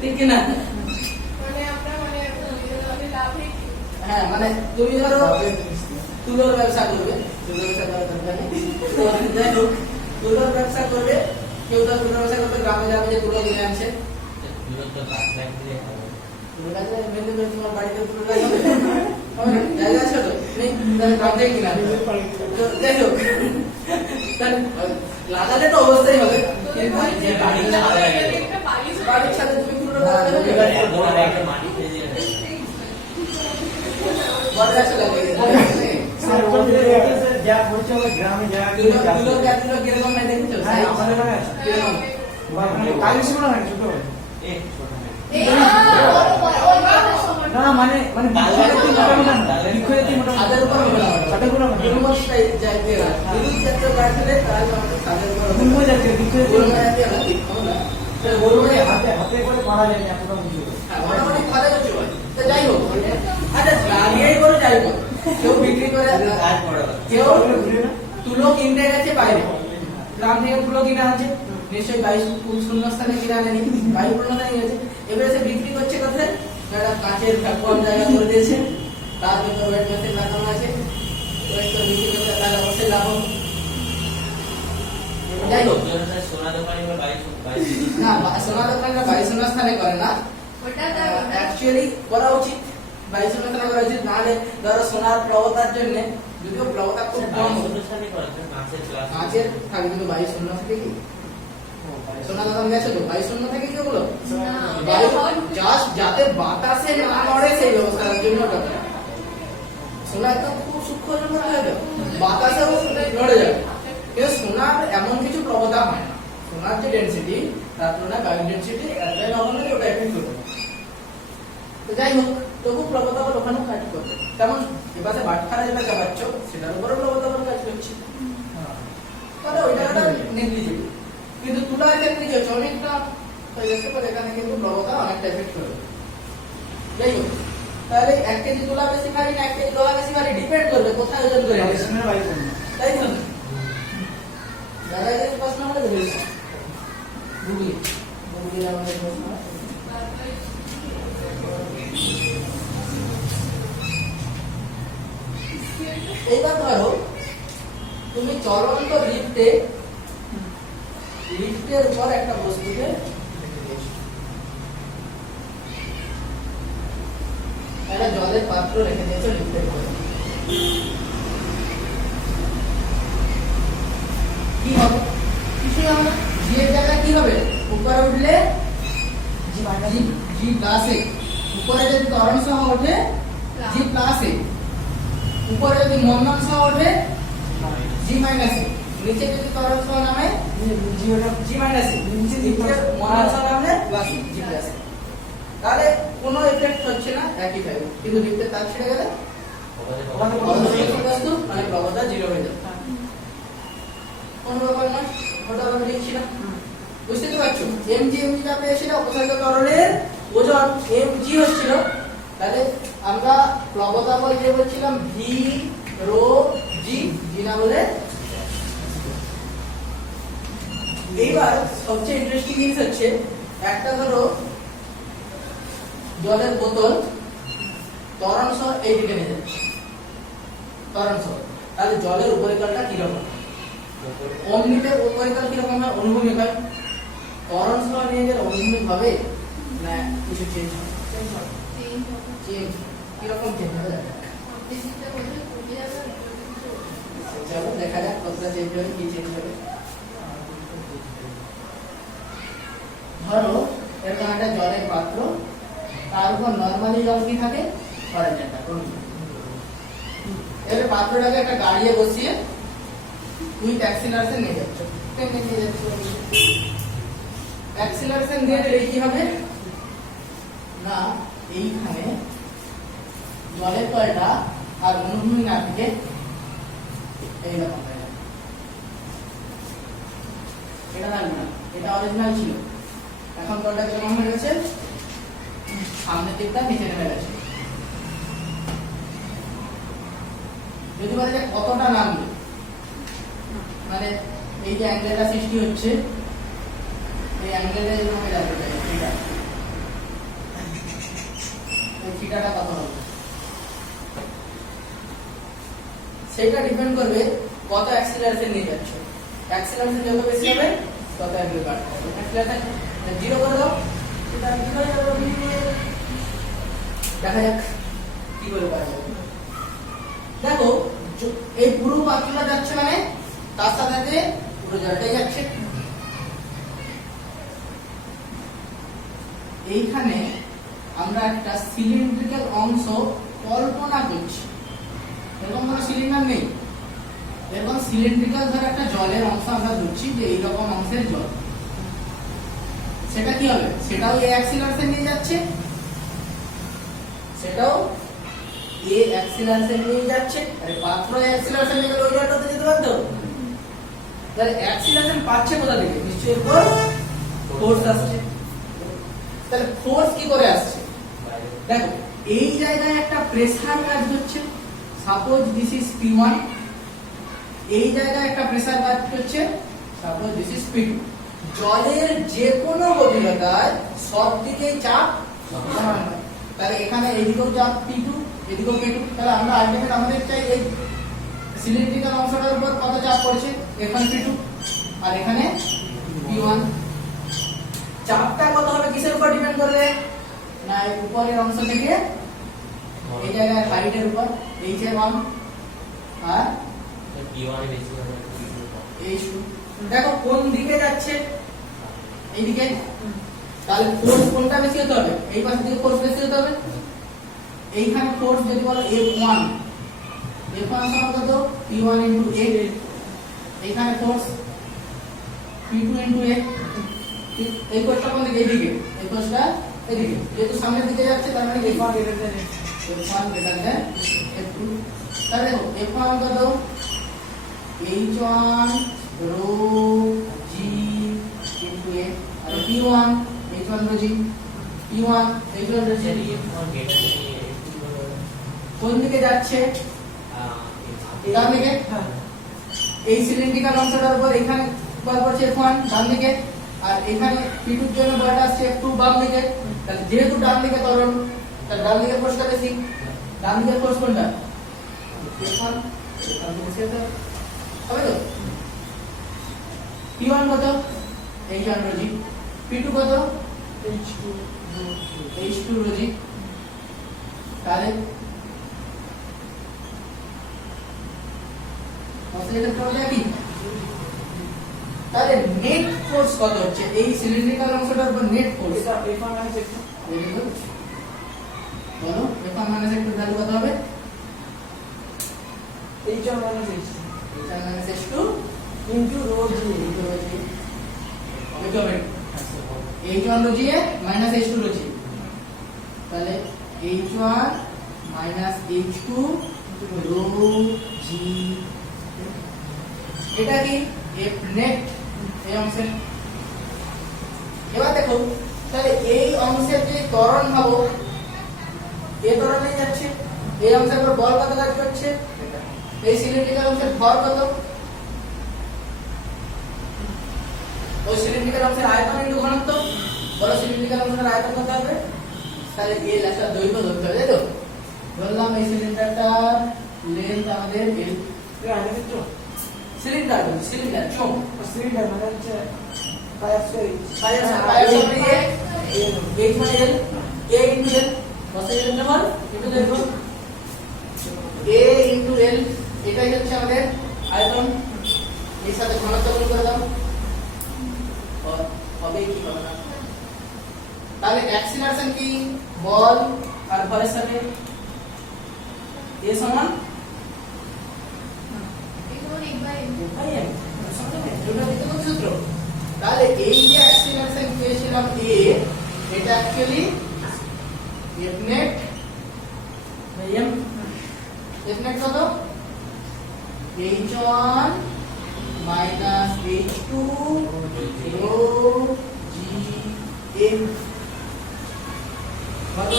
ঠিক কি না? মানে আমরা মানে লাভে হ্যাঁ, মানে তুমি ধরো তুলোর ব্যবসা করবে, তুলোর ব্যবসা করার দরকার নেই। তো যাই হোক, তুলোর ব্যবসা করবে, কেউ তো তুলোর ব্যবসা করতে গ্রামে যাবে যে তুলো কিনে আনছে, তুলো তো গাছ লাগলে হবে। তুলো গাছে মেনে মেনে তোমার বাড়িতে তুলো লাগাবে, জায়গা আছে তো নেই, তাহলে গ্রাম থেকে কিনে আনবে। তো যাই হোক, তাহলে লাগালে তো অবশ্যই হবে, কিন্তু যে বাড়ির ছাদে লাগে। বাড়ির সাথে তুমি তুলো লাগাতে হবে, এবার বড় একটা মাটি ফেলে দিয়ে বড় গাছ লাগিয়ে দিতে স্যার বলতে গেলে যা বলছে ওই গ্রামে যা তুলো তুলো কিরকম হয় দেখেছো? হ্যাঁ আমাদের মানে আছে কিরকম? কালি ছিল না ছোট এ ছোট মেয়ে। না মানে মানে বিক্ষয়তি মোটামুটি ছাদের উপর হবে না, ছাদের উপর হবে না। গুলমোজ টাইপ জাতীয় বিদ্যুৎ জাতীয় গাছ হলে তাহলে আমাদের ছাদের উপর হবে। গুলমোজ জাতীয় বিক্ষয়তি গুলমোজ জাতীয় না, ঠিক হবে না। তো গুলমোজ হাতে হাতে করে মারা যায় না এতটা উঁচু। হ্যাঁ, মোটামুটি ভালো কিছু হয়। তো যাই হোক, আচ্ছা লাগিয়েই করে যাই হোক, কেউ বিক্রি করে, গাছ বড়। কেউ ঘুরে না তুলো কিনতে গেছে বাইরে, গ্রাম থেকে তুলো কিনে আনছে, নিশ্চয়ই 22 শূন্যস্থানে কিনে আনেনি, 22 শূন্যস্থানে গেছে, এবারে সে বিক্রি করছে কোথায়, একটা কাঁচের কম জায়গা করে দিয়েছে, তার জন্য ওয়েট মেশিন লাগানো আছে, ওয়েট করে বিক্রি করতে তাহলে অবশ্যই লাভ হবে। যাই হোক, সোনা দোকানে বা বাইক না সোনা দোকানটা 22 শূন্যস্থানে করে না, অ্যাকচুয়ালি করা উচিত 22 শূন্যস্থানে করা উচিত, নাহলে ধরো সোনার প্লবতার জন্য, যদিও প্লবতা খুব কম কাঁচের থাকবে, কিন্তু 22 শূন্য থেকে কি সোনা দোকান গেছে তো 22 শূন্য থেকে কি ওগুলো জাস্ট যাতে বাতাসে না নড়ে সেই ব্যবস্থার জন্য ওটা করা। সোনা একদম খুব সূক্ষ্ম জন্য হবে, বাতাসেও নড়ে যাবে, কিন্তু সোনার এমন কিছু প্রবতা হয় না, সোনার যে ডেনসিটি তার তুলনায় বায়ু ডেনসিটি এতটাই নগণ্য যে ওটা এফেক্ট করবে। তো যাই হোক, তবু প্রবতা বল ওখানেও কাজ করবে, তেমন এবারে বাটখারা যেটা চালাচ্ছ সেটার উপরও প্রবতা বল কাজ করছে, তাহলে ওই জায়গাটা নেগলিজিবল। কিন্তু তুলার ক্ষেত্রে কি হচ্ছে, অনেকটা হয়ে যাচ্ছে, পরে এখানে কিন্তু প্রবতা অনেকটা এফেক্ট করবে। যাই হোক, তাহলে 1 কেজি তুলা বেশি ভারী না 1 কেজি লোহা বেশি ভারী, ডিপেন্ড করবে কোথায় ওজন করে বাইশ আনছে। না বাইশ না। তাই তো দাদা যে প্রশ্ন হলে দেখে গুগলি গুগলি আমাদের প্রশ্ন এইবার ধরো তুমি চলন্ত লিফটের উপর একটা বস্তুকে একটা জলের পাত্র রেখে দিয়েছো লিফটের উপরে, কি হবে, কিছুই হবে না, জি এর জায়গায় কি হবে, উপরে উঠলে জি প্লাসে, উপরে যদি ত্বরণ সহ ওঠে জি প্লাসে, উপরে যদি মন্দন সহ ওঠে জি মাইনাসে, নিচে যদি ত্বরণ সহ নামে জি মাইনাসে, নিচে মন্দন সহ নামলে প্লাসে জি প্লাসে। তাহলে কোনো এফেক্ট হচ্ছে না, একই থাকবে, কিন্তু লিফটের তার ছেড়ে গেলে বস্তু মানে প্রবণতা 0 হয়ে যাবে, কোনো ব্যাপার নয়, ওটা আমি লিখছি না, বুঝতে তো পারছো। mg যা পেয়েছিল অপসারিত তরলের ওজন mg হচ্ছিল, তাহলে আমরা প্লবতা বল যে বলছিলাম v রো g জি না বলে। এইবার সবচেয়ে ইন্টারেস্টিং জিনিস হচ্ছে, একটা ধরো জলের বোতল ত্বরণ সহ এইদিকে নিয়ে যাচ্ছে, ত্বরণ সহ, তাহলে জলের উপরিতলটা কিরকম? অমনিতে উপরিতল কিরকম হয়? অনুভূমিক হয়। ত্বরণ সহ নিয়ে গেলে অনুভূমিক হবে না কিছু চেঞ্জ হবে? চেঞ্জ কিরকম চেঞ্জ হবে? চলো দেখা যাক কতটা চেঞ্জ হবে, কি চেঞ্জ হবে। ধরো এরকম একটা জলের পাত্র, তার উপর নর্মালি জল কি থাকে? ফরেনারটা এবার পাত্রটাকে একটা গাড়িয়ে বসিয়ে উইথ অ্যাক্সিলারেশন নিয়ে যাচ্ছ, টেনে নিয়ে যাচ্ছ। অ্যাক্সিলারেশন দিয়ে দিলে কি হবে না, এইখানে জলের তলটা আর অনুভূমি না থেকে এইরকম হয়ে যাবে। এটা লাগবে না, এটা অরিজিনাল ছিল, এখন তলটা কেমন হয়ে গেছে? সামনের দিকটা নিচে নেমে গেছে। যদি বলে যে কতটা নামবে, মানে এই যে অ্যাঙ্গেলটা সৃষ্টি হচ্ছে, এই অ্যাঙ্গেলটা যদি আমাকে জানতে চাই, থিটা, এই থিটাটা কত হবে, সেটা ডিপেন্ড করবে কত অ্যাক্সিলারেশন নিয়ে যাচ্ছ। অ্যাক্সিলারেশন যত বেশি হবে তত অ্যাঙ্গেল বাড়বে। অ্যাক্সিলারেশন 0 করে দাও, সেটা কি হয়ে যাবে? দেখা যাক কি করে পাওয়া যাবে। দেখো এই পুরো পাত্রটা যাচ্ছে, মানে তার সাথে পুরো জলটাই যাচ্ছে। এইখানে আমরা একটা সিলিন্ড্রিক্যাল অংশ কল্পনা করছি। এরকম কোনো সিলিন্ডার নেই, এরকম সিলিন্ড্রিক্যাল ধর একটা জলের অংশ আমরা ধরছি যে এইরকম অংশের জল, সেটা কি হবে? সেটাও এই অ্যাক্সিলারেশন নিয়ে যাচ্ছে, সেটাও এই অ্যাক্সিলারেশন নিয়ে যাচ্ছে। আরে পাত্র অ্যাক্সিলারেশন নিয়ে গেলে ওই জায়গাটাতে যেতে পারতো। তাহলে অ্যাক্সিলারেশন পাচ্ছে কোথা থেকে? নিশ্চয়ই ফোর্স আসছে। তাহলে ফোর্স কি করে আসছে? দেখো এই জায়গায় একটা প্রেসার কাজ হচ্ছে, সাপোজ দিস ইজ P1, এই জায়গায় একটা প্রেসার কাজ করছে, সাপোজ দিস ইজ P2। জলের যে কোনো গভীরতায় সব দিকেই চাপ সমান হয়। তাহলে এখানে এদিকেও চাপ P2, এদিকেও P2। তাহলে আমরা আলটিমেট আমাদের চাই এই সিলিন্ড্রিক্যাল অংশটার উপর কত চাপ পড়ছে, এখানে P2 আর এখানে P1। চাপটা কত হবে কিসের উপর ডিপেন্ড করবে না, এই উপরের অংশ থেকে এই জায়গায় হাইটের উপর h1 আর P1 এর বেশি হবে, h2। দেখো কোন দিকে যাচ্ছে, এইদিকে। তাহলে ফোর্স কোনটা বেশি হতে হবে? এই পাশ থেকে ফোর্স বেশি হতে হবে। এইখানে ফোর্স যদি বলো F1, F1 সমান কত? P1 * A। এইখানে ফোর্স P2 * A। এই ফোর্সটা কোন দিকে? এইদিকে। এই ফোর্সটা এদিকে, যেহেতু সামনের দিকে যাচ্ছে তার মানে F1 greater than F2। তাহলে দেখো F1 কত? H1 rho g into A, R P1 H1 rho g, P1 H1 rho g কোন দিকে যাচ্ছে? ডান দিকে। এই সিলিন্ড্রিক্যাল অংশটার উপর এখানে বল পড়ছে F1 ডান দিকে, আর এখানে P2 এর জন্য বলটা আসছে F2 বাম দিকে। তাহলে যেহেতু ডান দিকে ত্বরণ, তাহলে ডান দিকের ফোর্সটা বেশি। ডান দিকের ফোর্স কোনটা? F1। হবে তো? P1 কত? H1 rho g। P2 কত? H2 rho g। তাহলে অসিলেটর প্রবলেম কি? তাহলে নেট ফোর্স কত হচ্ছে এই সিলিন্ড্রিক্যাল অংশটার উপর? নেট ফোর্স এটা F1 - F2। Very good. বলো F1 - F2 ভ্যালু কত হবে? H1 - H2 H1 - H2 into rho g into rho g। Automatic H1 rho g এ মাইনাস H2 rho g। তাহলে H1 - H2 rho g। এটা কি F net এই অংশের। এবার দেখো তাহলে এই অংশের যে ত্বরণ ভাবো, এই ত্বরণে যাচ্ছে, এই অংশের উপর বল কত কাজ করছে? এই সিলিন্ড্রিক্যাল অংশের ভর কত? ওই সিলিন্ড্রিক্যাল অংশের আয়তন ইনটু ঘনত্ব। বলো সিলিন্ড্রিক্যাল অংশের আয়তন কত হবে? তাহলে এল একটা দৈর্ঘ্য ধরতে হবে, তাই তো? ধরলাম এই সিলিন্ডারটার লেন্থ আমাদের এল। সিলিন্ডার চোখ সিলিন্ডার মানে হচ্ছে পায়াসের এইচ মানে এল, এ ইন্টু এল, কত এল নাম্বার ইন্টু দৈর্ঘ্য, এ ইন্টু এল, এটাই হচ্ছে আমাদের আয়তন। এর সাথে ঘনত্ব গুণ করে দাও, হবে কি হবে না। তাহলে অ্যাক্সিলারেশন কি? বল আর ভরের সাথে এ সমান সূত্র। তাহলে এই যে অ্যাক্সিলারেশন পেয়েছিলাম এ, এটা actually F net M, F net কত? h1 minus h2 rho g m কত?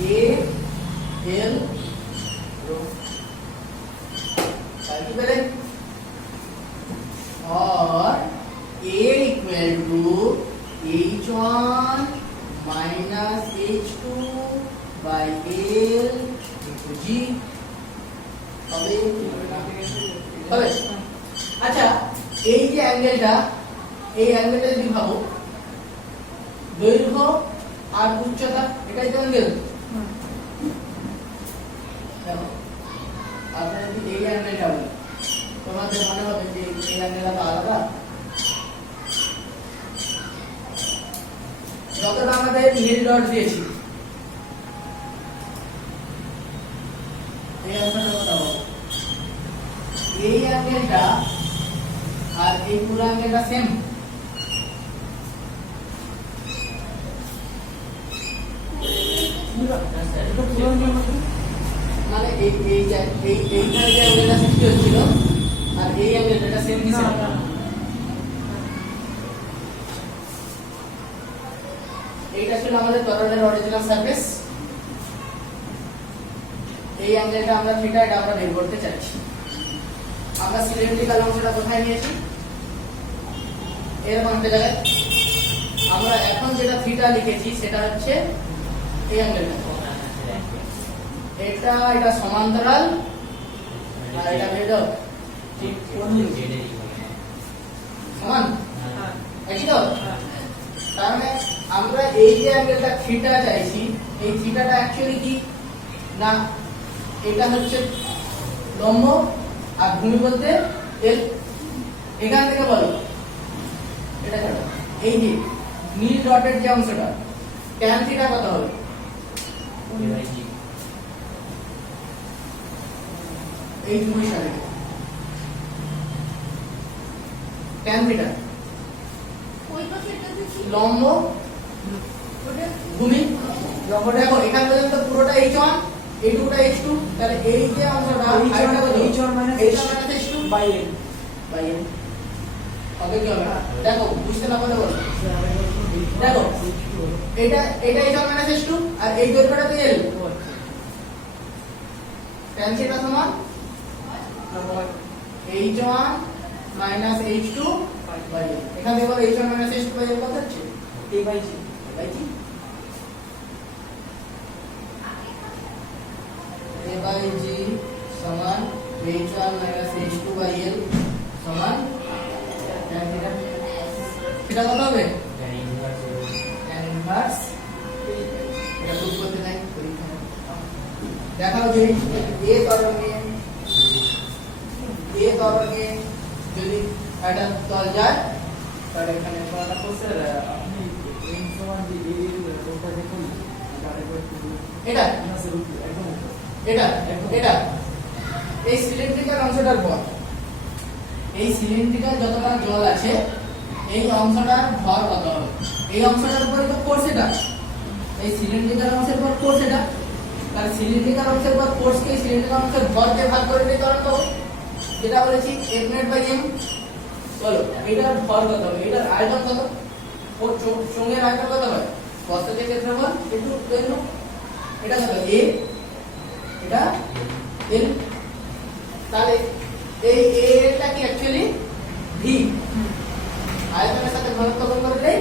a l rho। তাহলে কি পেলে? और a equal to h1 minus h2 by l into g হবে। আচ্ছা, এই যে অ্যাঙ্গেলটা, এই অ্যাঙ্গেলটা যদি ভাবো দৈর্ঘ্য আর উচ্চতা, এটাই তো অ্যাঙ্গেল। দেখো আপনারা যদি এই অ্যাঙ্গেলটা বলি, তোমাদের মনে হবে যে এই অ্যাঙ্গেলটা তো আলাদা। যতটা আমাদের নীল ডট দিয়েছি, এই অ্যাঙ্গেলটা কথা বলো, এই অ্যাঙ্গেলটা আর এই পুরো অ্যাঙ্গেলটা সেম। মানে এইখানে যে অ্যাঙ্গেলটা সৃষ্টি হচ্ছিল আর এই অ্যাঙ্গেলটা সেম কি সেম? এইটা ছিল আমাদের তরলের অরিজিনাল সারফেস। এই অ্যাঙ্গেলটা আমরা থিটা, এটা আমরা বের করতে চাইছি। আমরা সিলিন্ড্রিক্যাল অংশটা কোথায় নিয়েছি? এরকম একটা জায়গায়। আমরা এখন যেটা থিটা লিখেছি সেটা হচ্ছে এই অ্যাঙ্গেলটা। এটা সমান্তরাল আর এটা ভেদক সমান, একই তো? তার মানে আমরা এই যে অ্যাঙ্গেলটা থিটা চাইছি, এই থিটাটা অ্যাকচুয়ালি কি না, এটা হচ্ছে লম্ব আর ভূমি বলতে এল। এখান থেকে বলো এটা ছাড়া এই যে নীল ডটের যে অংশটা, ট্যান থিটা কত হবে? এই ভূমির সাথে ট্যান থিটা লম্ব ভূমি লম্ব। দেখো এখান পর্যন্ত পুরোটা h1, এইটুকুটা h2, তাহলে এই যে অংশটা h1 minus h2 by l হবে কি হবে? দেখো বুঝতে না পারলে বলো। দেখো এটা h1 minus h2 আর এই দৈর্ঘ্যটা তো l, tan থিটা সমান h1 minus h2 by l। এখান থেকে বলো h1 minus h2 by l কত হচ্ছে? a by g by g। a by g সমান h1 minus h2 by l সমান tan থিটা। থিটা কত হবে? tan inverse. এটা প্রুফ করতে নাই পরীক্ষায়। দেখাও যে a তরঙ্গে যদি একটা তল যায় তাহলে এখানে স্যার আপনি এই সমান যে এই রোটা দেখুন, এটা না স্যার একদম এটা এই সিলিন্ড্রিক্যাল অংশটার পর এই সিলিন্ড্রিক্যাল যতটা জল আছে এই অংশটার ভর কত হবে? এই অংশটার উপরে তো ফোর্স, এটা এই সিলিন্ড্রিক্যাল অংশের পর ফোর্স, এটা তাহলে সিলিন্ড্রিক্যাল অংশের পর ফোর্সকে সিলিন্ড্রিক্যাল অংশের ভরকে ভাগ করে দিতে পারো তো, যেটা বলেছি F net by m। বলো এটার ভর কত হবে? এটার আয়তন কত? ও চোঙের আয়তন কত হয়? বস্তুর ক্ষেত্রফল একটু দৈর্ঘ্য, এটা কত? a, এটা l। তাহলে এই a টা কি অ্যাকচুয়ালি v, আয়তনের সাথে ঘনত্ব গুণ করে দেই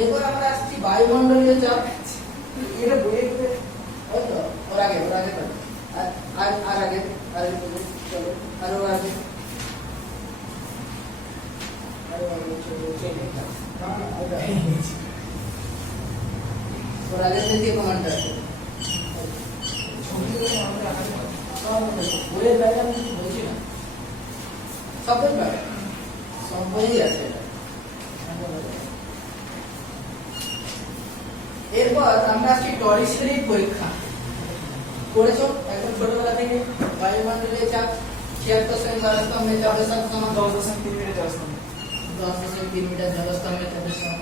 এরপর আমরা আসছি বায়ুমণ্ডলীয় চাপ। এটা বইয়ে গেলে ওই তো, ওর আগে তো। আর আগে চলো, আরো আগে। ওর আগে থেকে কমান্ডটা আছে। বইয়ের ব্যাপারে আমি কিছু বলছি না, সব বইই আছে এটা। এরপর আমরা আসছি টরিস্ফেরিক পরীক্ষা। করেছো একদম ছোটবেলা থেকে। বায়ুমণ্ডলীয় চাপ 76 সেমি জলস্তম্ভের চাপের সাথে সমান। 10.3 মিনিট আসলাম। 10.3 মিটার জলস্তম্ভের চাপের সমান।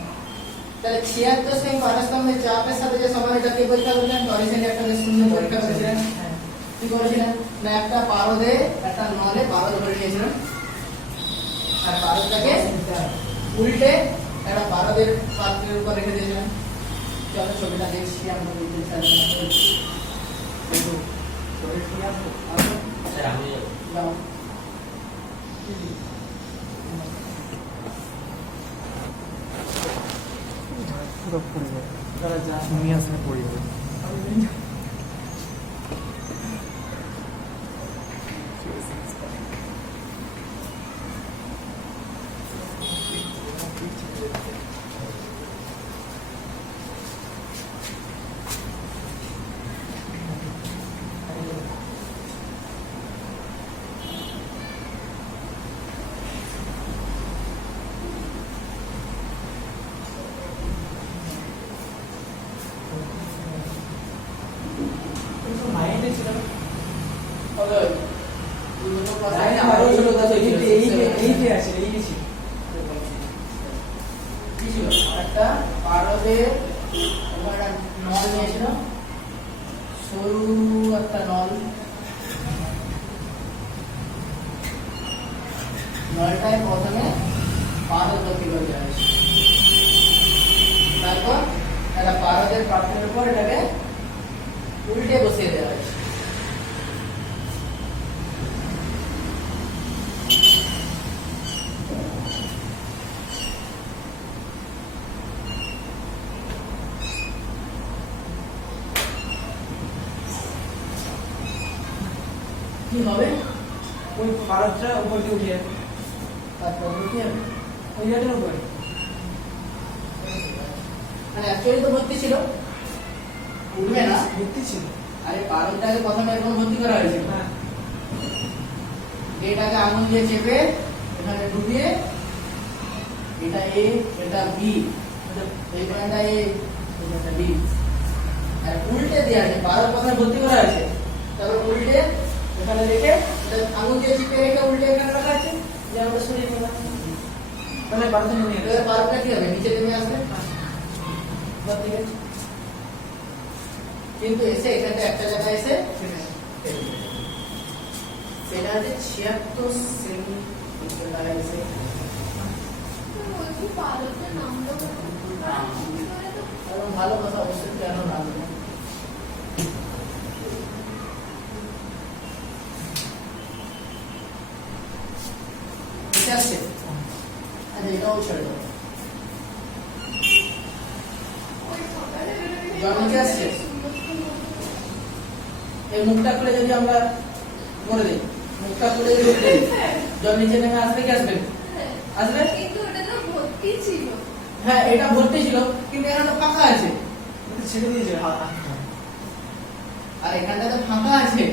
তাহলে 76 সেমি জলস্তম্ভের চাপের সাথে যে সমান, এটা কি পরীক্ষা করলেন? টরিসের একটা শূন্য পরীক্ষা করেছিলেন। কি করেছিলেন না, একটা পারদে একটা নলে পারদ ধরে নিয়েছিলেন, আর পারদটাকে উল্টে একটা পারদের পাত্রের উপর রেখে দিয়েছিলেন। চলো ছবিটা দেখছি আমরা বুঝতে পারছি। স্যার আমি যাও। পুরো পড়ে যাবে। তারা যা নিয়ে আসলে পড়ে যাবে। মাইন্ডে ছিল না। ওকে দুটো কথা লাইন আরো ছোট কথা এইতে আছে, এইতে ছিল। কি ছিল? একটা পারদের উপর একটা নল নিয়েছিল, সরু একটা নল। নলটায় প্রথমে পারদ ভর্তি করে দেওয়া হয়েছে, তারপর একটা পারদের পাত্রের উপর এটাকে উল্টে বসিয়ে দেওয়া হয়েছে। কি হবে? ওই পারদটা উপর দিয়ে উঠে যাবে। তারপর কি হবে? ওই জায়গাটার উপরে। মানে অ্যাকচুয়ালি তো ভর্তি ছিল, উঠবে না। ভর্তি ছিল। আরে পারদটাকে প্রথমে এরকম ভর্তি করা হয়েছিল, হ্যাঁ। এটাকে আঙুল দিয়ে চেপে এখানে ডুবিয়ে, এটা এ এটা বি, এই পয়েন্টটা এ এটা বি, আর উল্টে দেওয়া আছে। পারদ প্রথমে ভর্তি করা হয়েছে, তারপর উল্টে এখানে রেখে এটা আঙুল দিয়ে চেপে রেখে উল্টে এখানে রাখা আছে, যে আমরা সরিয়ে নিলাম। তাহলে পারদটা নিয়ে এবার পারদটা কি হবে? নিচে নেমে আসবে ভর্তি হয়ে। কিন্তু এসে এখানে একটা জায়গায় এসে এটা হচ্ছে 76 সেমি জায়গায় এসে বলছি পারদের নামটা এবং ভালো কথা অবশ্যই কেন না ঠিক আছে। আচ্ছা এটাও ছেড়ে দেবো। জল নিচে আসছে, এই মুখটা খুলে যদি আমরা করে দিই, মুখটা খুলে যদি উঠে দিই, জল নিচে নেমে আসবে কি আসবে? আসবে। কিন্তু ওটা তো ভর্তি ছিল। হ্যাঁ এটা ভর্তি ছিল, কিন্তু এখানে ফাঁকা আছে, ছেড়ে দিয়েছে হাত। আর এখানটা তো ফাঁকা আছে।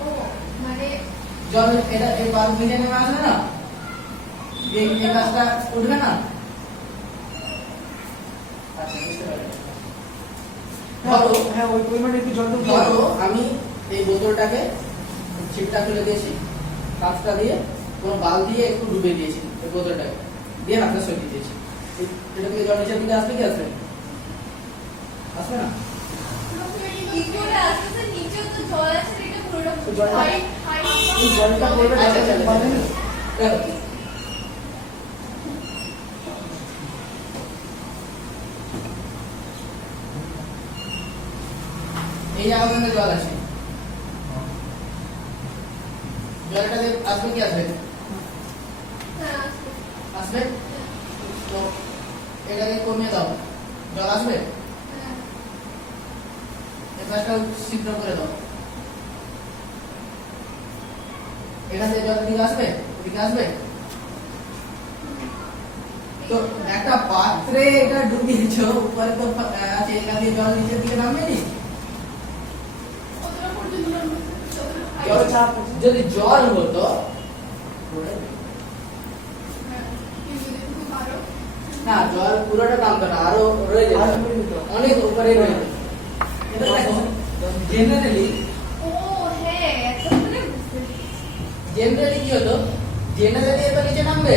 ও মানে জল এটা এই বাল্ব নিচে নেমে আসবে না, এই কাজটা উঠবে না। আচ্ছা বুঝতে পারলাম। ধরো হ্যাঁ, ওই পরিমাণে একটু জল দেবো। ধরো আমি এই বোতলটাকে ছিপটা খুলে দিয়েছি, কাঁচটা দিয়ে কোনো বাল দিয়ে একটু ডুবে দিয়েছি এই বোতলটাকে, দিয়ে হাতটা সরিয়ে দিয়েছি। এটা থেকে জল নিচের দিকে আসবে কি আসবে? আসবে না। কি করে আসছে? নিচেও তো জল আছে, এটা পুরোটা জলটা- হাইট এই জলটা পড়বে আচ্ছা, আচ্ছা, মানে দেখো। এই জায়গা পর্যন্ত জল আছে, জলটা আসবে কি আসবে? হ্যাঁ আসবে। তো এটাকে কমিয়ে দাও, জল আসবে। হ্যাঁ এই পাশটা ছিদ্র করে দাও, এখান থেকে জল দিকে আসবে, ওদিকে আসবে। তো একটা পাত্রে এটা ডুবিয়েছো, উপরে তো আছে, এখান দিয়ে জল নিচের দিকে নামবে নি। কতটা পর্যন্ত নামবে? যতটা height? জল চাপ যদি জল হতো, হ্যাঁ, কিন্তু যদি তুমি পারো। না জল পুরোটা নামতো না, আরো রয়ে যেত, আর রয়ে যেত। অনেক উপরে রয়ে যেত। এটা দেখো জেনারেলি ও হ্যাঁ, এখন মানে বুঝতে পেরেছি। জেনারেলি কি হতো, জেনারেলি এটা নিচে নামবে,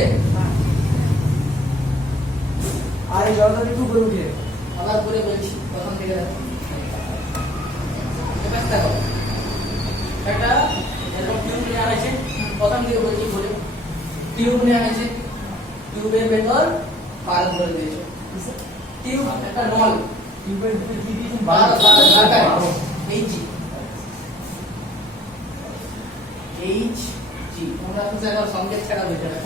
আর এই জলটা একটু উপরে উঠে যাবে। আবার করে বলছি প্রথম থেকে দেখো। এবার দেখো একটা এরকম টিউব নিয়ে আনেছে, প্রথম থেকে বলছি বলে টিউব নিয়ে আনেছে, টিউবের ভেতর পাল ভরে দিয়েছে, টিউব একটা নল টিউবের ভিতরে কি দিয়েছেন? 12 এইচজি এইচজি তোমরা তো জানো সংকেত ছাড়া বুঝতে না,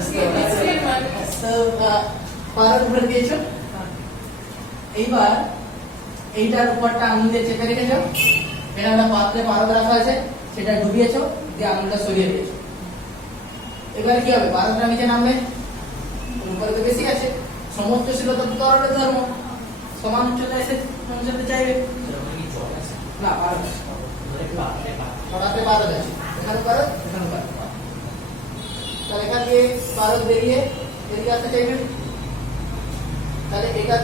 Explain one. তো পাল ভরে দিয়েছো। এইবার এইটার উপরটা আঙুল দিয়ে চেপে রেখেছো, এটা একটা পাত্রে পারদ রাখা আছে, সেটা ডুবিয়েছো, দিয়ে আঙুলটা সরিয়ে দিয়েছো। এবারে কি হবে, পারদটা নিচে নামবে, উপরে তো বেশি আছে, সমস্ত ছিল তো তরলের ধর্ম, সমান উচ্চতা এসে পৌঁছাতে চাইবে সেরকম কি জল আছে? না, পারদ ধরে পাত্রে পাত্রে পারদ আছে, এখানে পারদ, এখানে পারদ। তাহলে এখান দিয়ে পারদ বেরিয়ে এদিকে আসতে চাইবে, তাহলে এটা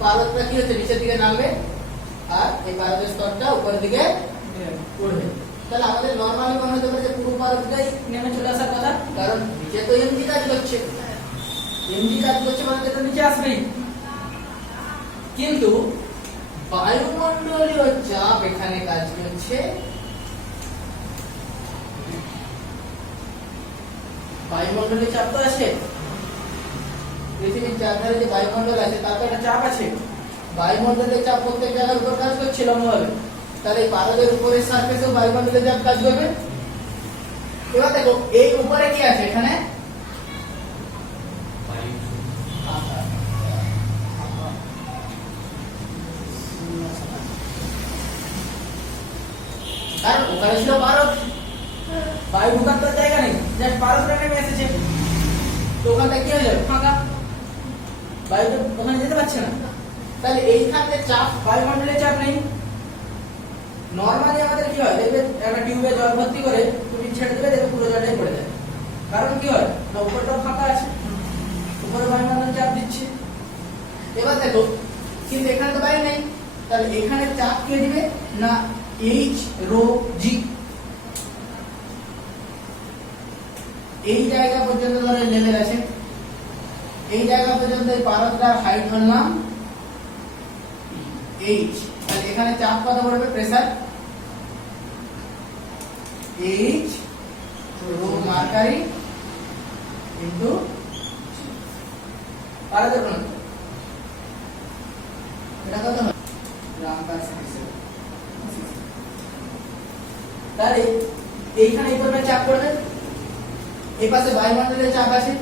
পারদটা কি হচ্ছে, নিচের দিকে নামবে, আর এই পারদের স্তরটা উপরের দিকে উঠবে। তাহলে আমাদের নরমালি মনে হতে পারে যে পুরো পারদটাই নেমে চলে আসার কথা, কারণ নিচে তো এমজি কাজ করছে, এমজি কাজ করছে মানে এটা নিচে আসবেই। কিন্তু বায়ুমণ্ডলীয় চাপ এখানে কাজ করছে, বায়ুমণ্ডলীয় চাপ তো আছে, পৃথিবীর চারধারে যে বায়ুমণ্ডল আছে তার তো একটা চাপ আছে, বায়ুমণ্ডলের চাপ প্রত্যেক জায়গার উপর কাজ করছে লম্বভাবে, তাহলে এই পারদের উপরের সারফেসেও বায়ুমণ্ডলের চাপ কাজ করবে। এবার দেখো এই উপরে কি আছে, এখানে বায়ু কারণ ওখানে ছিল পারদ, বায়ু ঢোকার তো জায়গা নেই, জাস্ট পারদটা নেমে এসেছে, তো ওখানটা কি হয়ে যাবে, ফাঁকা, বায়ু তো ওখানে যেতে পারছে না। তাহলে এইখানে চাপ, বায়ুমণ্ডলের চাপ নেই। নরমালি আমাদের কি হয়, দেখবে একটা টিউবে জল ভর্তি করে তুমি ছেড়ে দেবে, দেখবে পুরো জলটাই পড়ে যায়, কারণ কি হয় না, উপরটা ফাঁকা আছে, উপরে বায়ুমণ্ডল চাপ দিচ্ছে। এবার দেখো কিন্তু এখানে তো বায়ু নেই, তাহলে এখানে চাপ কে দিবে না, এইচ রো জি, এই জায়গা পর্যন্ত ধরে লেভেল আছে, এই জায়গা পর্যন্ত এই পারদটার হাইট ধরলাম এইচ, তাহলে এখানে চাপ কত পড়বে, pressure h rho mercury into পারদের ঘনত্ব, এটা কত হয় গ্রাম পার সেকেন্ড। তাহলে এইখানে এই পরিমাণ চাপ পড়বে, এই পাশে বায়ুমণ্ডলের চাপ আছে,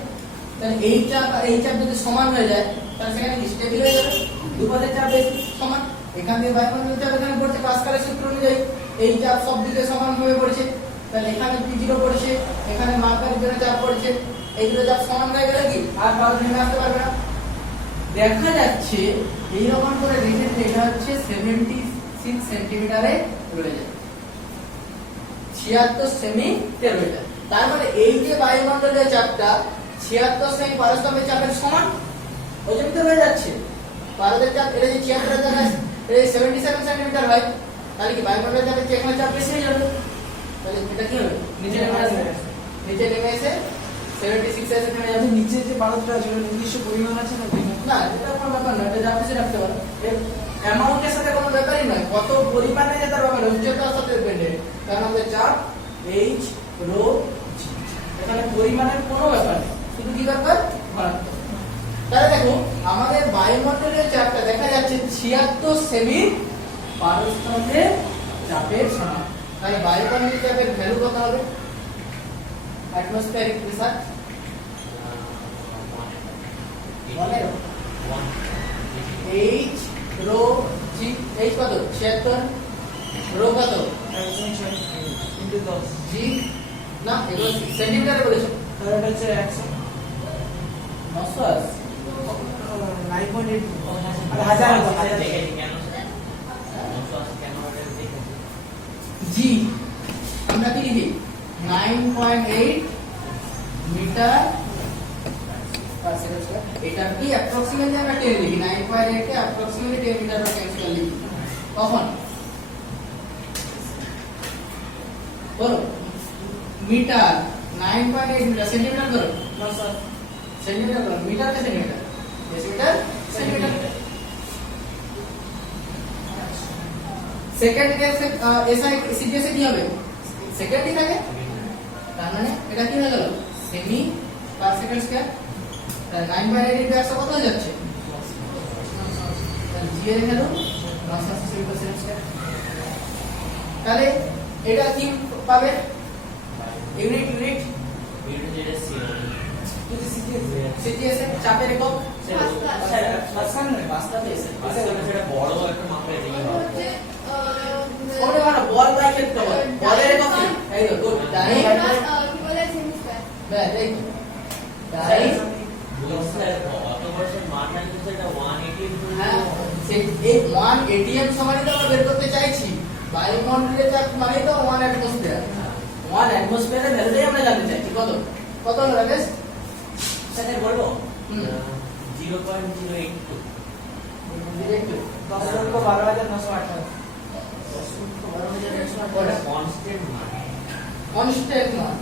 তাহলে এই চাপ আর এই চাপ যদি সমান হয়ে যায় তাহলে সেখানে কি স্টেবল হয়ে যাবে, দুপাশের চাপ বেশি সমান, এখান থেকে বায়ুমণ্ডলের চাপ এখানে পড়ছে, পাস্কালের সূত্র অনুযায়ী এই চাপ সব দিকে সমানভাবে পড়ছে, তাহলে এখানে P0 পড়ছে, এখানে মার্কারির জন্য চাপ পড়ছে, এইগুলো চাপ সমান হয়ে গেলে কি আর পারদ নেমে আসতে পারবে না। দেখা যাচ্ছে এইরকম করে রেখে এটা হচ্ছে 76 সেন্টিমিটারে রয়ে যায়, 76 সেমিতে রয়ে যায়। তার মানে এই যে বায়ুমণ্ডলের চাপটা 76 সেমি পারস্তম্ভের চাপের সমান, ওই জন্য তো হয়ে যাচ্ছে পারদের চাপ, এটা যে 76 জায়গায় এটা 77 সেন্টিমিটার হয়, তাহলে কি বায়ুমণ্ডলের চাপের চেয়ে এখানে চাপ বেশি হয়ে যাবে, তাহলে এটা কি হবে, নিচে নেমে আসবে, নিচে নেমে এসে 76 এসে থেমে যাবে। নিচে যে পারদটা আছে ওটা নির্দিষ্ট পরিমাণ আছে না? না এটা কোনো ব্যাপার না, এটা যা খুশি রাখতে পারো, এর অ্যামাউন্টের সাথে কোনো ব্যাপারই নয়, কত পরিমাণে যে তার ব্যাপার উচ্চতার সাথে ডিপেন্ডেন্ট, কারণ আমাদের চাপ এইচ রো জি, এখানে পরিমাণের কোনো ব্যাপার নেই, শুধু কি ব্যাপার, ঘনত্ব। তাহলে দেখো আমাদের বায়ুমণ্ডলের চাপটা দেখা যাচ্ছে 76 সেমি পারস্তম্ভের চাপের সমান। তাহলে বায়ুমণ্ডলীয় চাপের ভ্যালু কত হবে? অ্যাটমসফিয়ারিক প্রেসার বলে H রো জি H কত 76 রো কত 10 জি না এগুলো সেন্টিমিটারে বলেছো তাহলে এটা হচ্ছে 100 980 9.8 আর হাজার হাজার দেখেছি কেন কেন দেখেছি জি আমরা কি লিখি 9.8 মিটার পার সেকেন্ড স্কয়ার। এটা কি অ্যাপ্রক্সিমেটলি আমরা 10 লিখি 9.8 কে approximately 10 metre per second square লিখি। কখন বলো মিটার 9.8 মিটার সেন্টিমিটার ধরো সেন্টিমিটার ধরো মিটার কে সেন্টিমিটার ডেসিমিটার সেন্টিমিটার সেকেন্ড কে এসআই সিজিএস কি হবে সেকেন্ডই থাকে তার মানে এটা কি হয়ে গেল সেমি পার সেকেন্ড স্কয়ার। তাহলে 9/8 ইনটু 100 কত হয়ে যাচ্ছে তাহলে জি এর ভ্যালু 980 সেমি পার সেকেন্ড স্কয়ার। তাহলে এটা কি পাবে ইউনিট ভিডিও যেটা ছিল যদি সিজিএস সিজিএস এর চাপের একক বাস্তবে এসে সেটা বড় একটা মাপের দিকে হবে হচ্ছে ওটা মানে বল বাই ক্ষেত্র বলের একক কি এই তো গুড ডাই কি বলে সেমিস্টার ব্যাস এই তো ডাই অত বছর মানটা কিন্তু এটা 180 হ্যাঁ সেই এই 1 এটিএম সমানই তো আমরা বের করতে চাইছি বায়ুমণ্ডলের চাপ মানে তো 1 অ্যাটমসফিয়ার 1 অ্যাটমসফিয়ারের ভ্যালুটাই আমরা জানতে চাইছি কত কত হলো রাকেশ সেটা বলবো হুম। 0.082 ডিরেক্ট 10,12,918 ওটা কনস্ট্যান্ট মান কনস্ট্যান্ট মান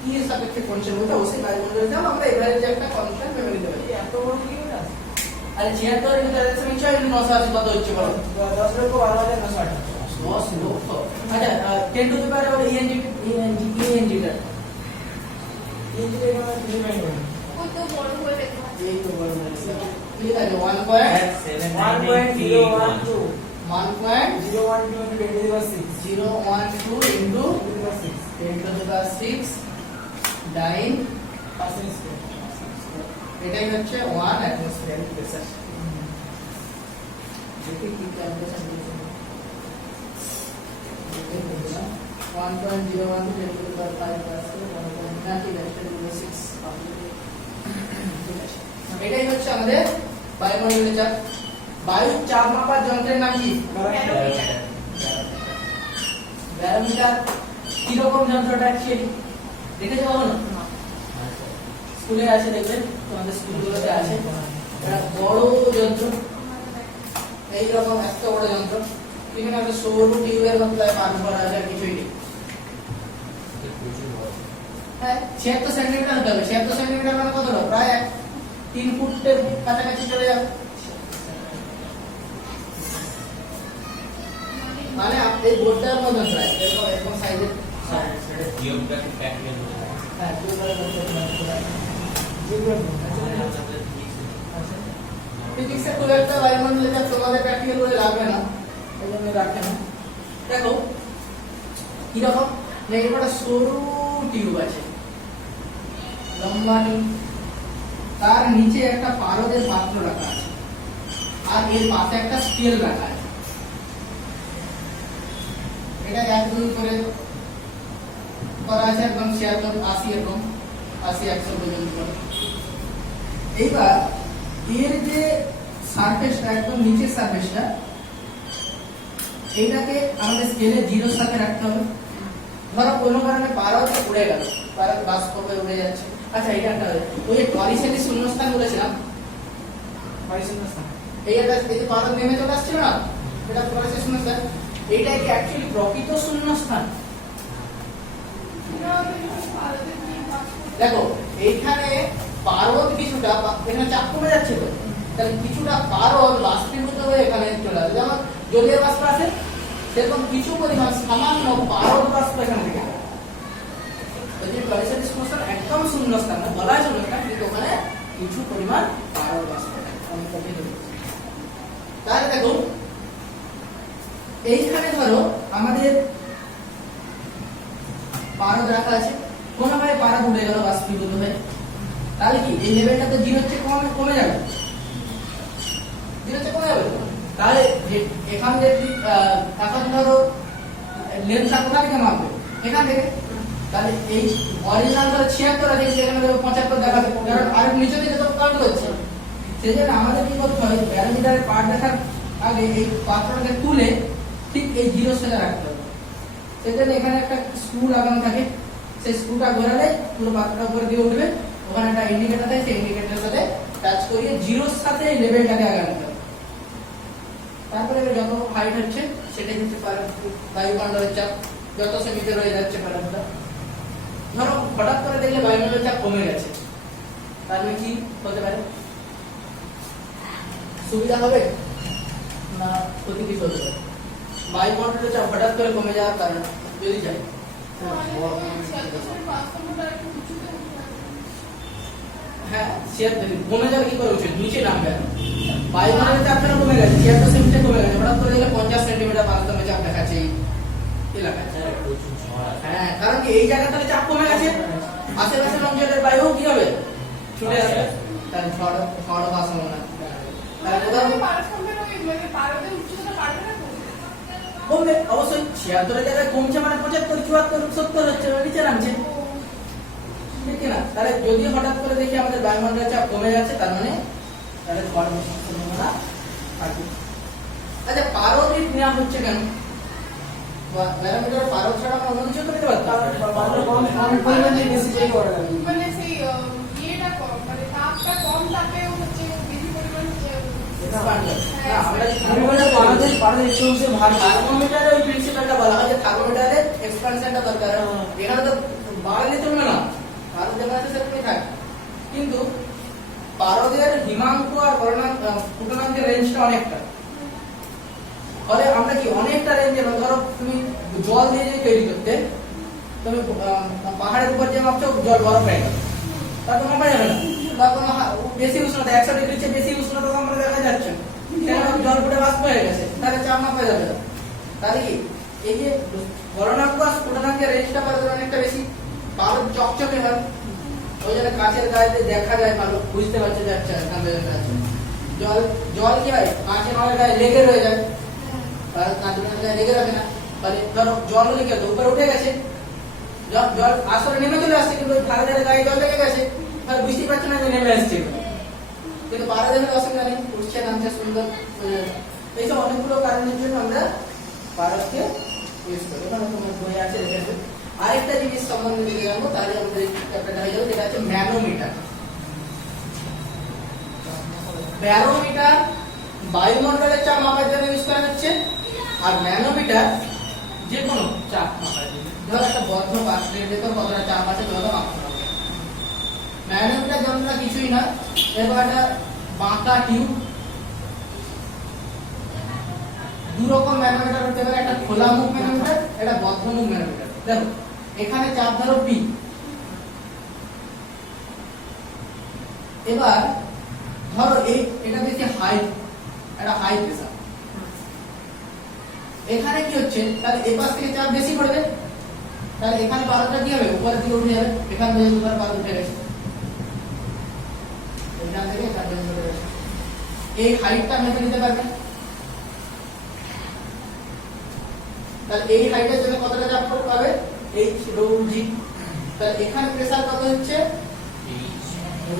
কি সাপেক্ষে কনস্ট্যান্ট বলতে অবশ্যই বায়ুমণ্ডলের চাপ আমরা এভারেজ যে একটা কনস্ট্যান্ট ভেবে নিতে পারি। এত বড় কি ওটা আরে 76 এর ভিতরে আছে নিশ্চয়ই 980 কত হচ্ছে বলো 10,12,918 10 লক্ষ আচ্ছা 10 টু দি পাওয়ার ইএনজি টা ইঞ্জিনিয়ারিং মানে তুমি মাইন্ড কত বড় বলে লেখা আছে এই তো বড় হয়েছে ঠিক আছে 1.012 into 10 to the power 6 ডাইন এটাই হচ্ছে 1 অ্যাটমসফিয়ারিক প্রেসার। দেখি কি ক্যালকুলেশন দিয়েছে 1.01 to 10 to the power 5 plus 1.6 এটাই হচ্ছে আমাদের বায়ুমণ্ডলের চাপ। বায়ুর চাপ মাপার যন্ত্রের নাম কি ব্যারোমিটার। কি রকম যন্ত্রটা অ্যাকচুয়ালি দেখেছো কখনো স্কুলে আছে দেখবেন তোমাদের স্কুলগুলোতে আছে একটা বড় যন্ত্র এই রকম এত বড় যন্ত্র এখানে একটা সরু টিউবের মতো পার করা আছে আর কিছুই নেই। হ্যাঁ 76 সেন্টিমিটার হতে হবে 76 সেন্টিমিটার মানে কত হলো প্রায় 3 ফুটের কাছাকাছি চলে যাবে। মানে এই বোর্ডটার মধ্যে প্রায় এরকম এরকম সাইজের সেটা জিওগ্রাফি প্র্যাকটিক্যাল হ্যাঁ দুবারে করতে পারে ফিজিক্সে খুব একটা বায়ুমণ্ডলে যা তোমাদের প্র্যাকটিক্যাল করে লাগবে না এই জন্য রাখে না। দেখো কিরকম না এরকম একটা সরু টিউব আছে লম্বা টিউব তার নিচে একটা পারদের পাত্র রাখা আছে আর এর পাশে একটা স্কেল রাখা আছে এটা 1-2 করে করা আছে একদম 80 এরকম 80-100 পর্যন্ত। এইবার এর যে সারফেসটা একদম নিচের সারফেসটা এইটাকে আমাদের স্কেলে 0 এর সাথে রাখতে হবে। ধরো কোনো কারণে পারদ উড়ে গেল পারদ বাষ্প হয়ে উড়ে যাচ্ছে আচ্ছা এটা একটা ওই যে টরিসেলি শূন্যস্থান বলেছিলাম এই যে পারদ নেমে চলে আসছিল না এটা টরিসেলি শূন্যস্থান এইটা কি অ্যাকচুয়ালি প্রকৃত শূন্যস্থান? দেখো এইখানে পারদ কিছুটা এখানে চাপ কমে যাচ্ছে তো তাহলে কিছুটা পারদ বাষ্পীভূত হয়ে এখানে চলে আসে যেমন জলীয় বাষ্প আছে সেরকম কিছু পরিমাণ সামান্য পারদ বাষ্প এখানে থেকে একদম শূন্যস্থান না বলা যায় শূন্যস্থান কিন্তু ওখানে কিছু পরিমাণ পারদ বাষ্প তাহলে দেখো এইখানে ধরো আমাদের পারদ রাখা আছে, কোনো ভাবে পারদ উঠে গেল বাষ্পীভূত হয়ে, তাহলে কি এই লেভেলটা তো জিরোর চেয়ে কমে যাবে, জিরোর চেয়ে কমে যাবে। তাহলে এখান থেকে এখন ধরো লেন্সটা কোথা থেকে মাপবে, এখান থেকে। তাহলে এই অরিজিনাল ধরো 76 আছে, এখানে ধরো 75 দেখাবে, কারণ আর নিচে দিকে তো কাউন্ট হচ্ছে। সেই জন্য আমাদের কি করতে হয়, ব্যারোমিটারের পার্ট দেখার আগে এই পাত্রটাকে তুলে ঠিক এই জিরোর সাথে রাখতে হবে। সেই জন্য এখানে একটা স্ক্রু লাগানো থাকে, সেই স্ক্রুটা ঘোরালে পুরো পাত্রটা উপরে দিয়ে উঠবে, ওখানে একটা ইন্ডিকেটর থাকে, সেই ইন্ডিকেটরের সাথে টাচ করিয়ে জিরোর সাথে এই লেভেলটাকে আগে আনতে হবে। তারপরে যত হাইট হচ্ছে সেটাই হচ্ছে বায়ুমণ্ডলের চাপ, যত সে নিচে রয়ে যাচ্ছে পারদটা। ধরো হঠাৎ করে দেখলে বায়ুমণ্ডলের চাপ কমে গেছে, তাহলে কি হতে পারে, সুবিধা হবে না ক্ষতি কি হতে পারে? বায়ুমণ্ডলের চাপ হঠাৎ করে কমে যাওয়ার কারণে যদি যায়, হ্যাঁ শেয়ার দেখি কমে যাবে কি করে, উচিত নিচে নামবে। বায়ুমণ্ডলের চাপটা কমে গেছে, 76 সেন্টিমিটার কমে গেছে, হঠাৎ করে দেখলে 50 সেন্টিমিটার বাস্তবে চাপ দেখাচ্ছে এই এলাকায়। হ্যাঁ, কারণ কি এই জায়গাটাতে চাপ কমে গেছে, আশেপাশের অঞ্চলের বায়ু কি হবে, ছুটে আসবে, তার ঝড় হওয়ার সম্ভাবনা। কমবে অবশ্যই, 76 জায়গায় কমছে মানে 75, 74, 70 হচ্ছে, নিচে নামছে, ঠিক না? তাহলে যদি হঠাৎ করে দেখি আমাদের বায়ুমণ্ডলের চাপ কমে যাচ্ছে, তার মানে তাহলে ঝড় বসার সম্ভাবনা থাকে। আচ্ছা, পারদ নেওয়া হচ্ছে কেন? ব্যারোমিটারের পারদ ছাড়া আমরা অন্য কিছু করতে পারতাম, মানে সেই ইয়েটা কম, মানে তাপটা কম, তাপে হচ্ছে বেশি পরিমাণ থার্মোমিটারে ওই প্রিন্সিপালটা বলা হয় যে থার্মোমিটারে এক্সপানশনটা দরকার। এখানে তো বাড়ালে চলবে না, পারদ যেমন আছে সেরকমই থাকে, কিন্তু পারদের হিমাঙ্ক আর ফুটনাঙ্কের রেঞ্জটা অনেকটা। ফলে আমরা কি অনেকটা রেঞ্জে, ধরো তুমি জল দিয়ে যদি তৈরি করতে, তুমি পাহাড়ের উপর যে মাপছো জল বরফ হয়ে গেল, তা তো মাপা যাবে না, বা কোনো বেশি উষ্ণতা 100 ডিগ্রির চেয়ে বেশি উষ্ণতা তো আমরা দেখা যাচ্ছে, সেখানে জল ফুটে বাষ্প হয়ে গেছে, তাহলে চাপ মাপা যাবে না। তাহলে কি এই যে গলনাঙ্ক আর স্ফুটনাঙ্কের রেঞ্জটা পারদের অনেকটা বেশি, পারদ চকচকে হয়, ওই জন্য কাঁচের গায়ে দেখা যায় ভালো, বুঝতে পারছে যাচ্ছে জল জল কি হয়, কাঁচের গায়ে লেগে রয়ে যায়, কাঁচের গায়ে লেগে রাখে না। মানে ধরো জল হলে কি উপরে উঠে গেছে, জল আসলে নেমে চলে আসছে, কিন্তু ধারে ধারে গায়ে জল লেগে গেছে, তাহলে বুঝতেই পারছে না যে নেমে আসছে। কিন্তু পারদে হলে অসুবিধা নেই, উঠছে নামছে সুন্দর। এইসব অনেকগুলো কারণের জন্য আমরা পারদকে ইউজ করি। এখানে তোমার বই আছে, দেখে আরেকটা জিনিস সম্বন্ধে দেখে জানবো, তাহলে আমাদের চ্যাপ্টারটা হয়ে যাবে, যেটা হচ্ছে ম্যানোমিটার। ব্যারোমিটার বায়ুমণ্ডলের চাপ মাপার জন্য ইউজ করা হচ্ছে, আর ম্যানোমিটার যে কোনো চাপ মাপার জন্য। ধরো একটা বদ্ধ পাত্রের ভেতর কতটা চাপ আছে ততটা মাপতে হবে। ম্যানোমিটার যন্ত্রটা কিছুই না, এরকম একটা বাঁকা টিউব। দু রকম ম্যানোমিটার হতে পারে, একটা খোলা মুখ ম্যানোমিটার, একটা বদ্ধ মুখ ম্যানোমিটার। দেখো এখানে চাপ ধরো পি, এবার ধরো এটা বেশি হাই, একটা হাই প্রেসার, এখানে কি হচ্ছে, তাহলে এই পাশ থেকে চাপ বেশি পড়বে, তাহলে এখানে পারদটা কি হবে, উপরের দিকে উঠে যাবে, এখান থেকে দুবার পারদ উঠে গেছে, এখান থেকে এখান থেকে উঠে গেছে। এই হাইটটা মেপে নিতে পারবে, তাহলে এই হাইটের জন্য কতটা চাপ পাবে, এইচ রো জি। তাহলে এখানে প্রেসার কত হচ্ছে,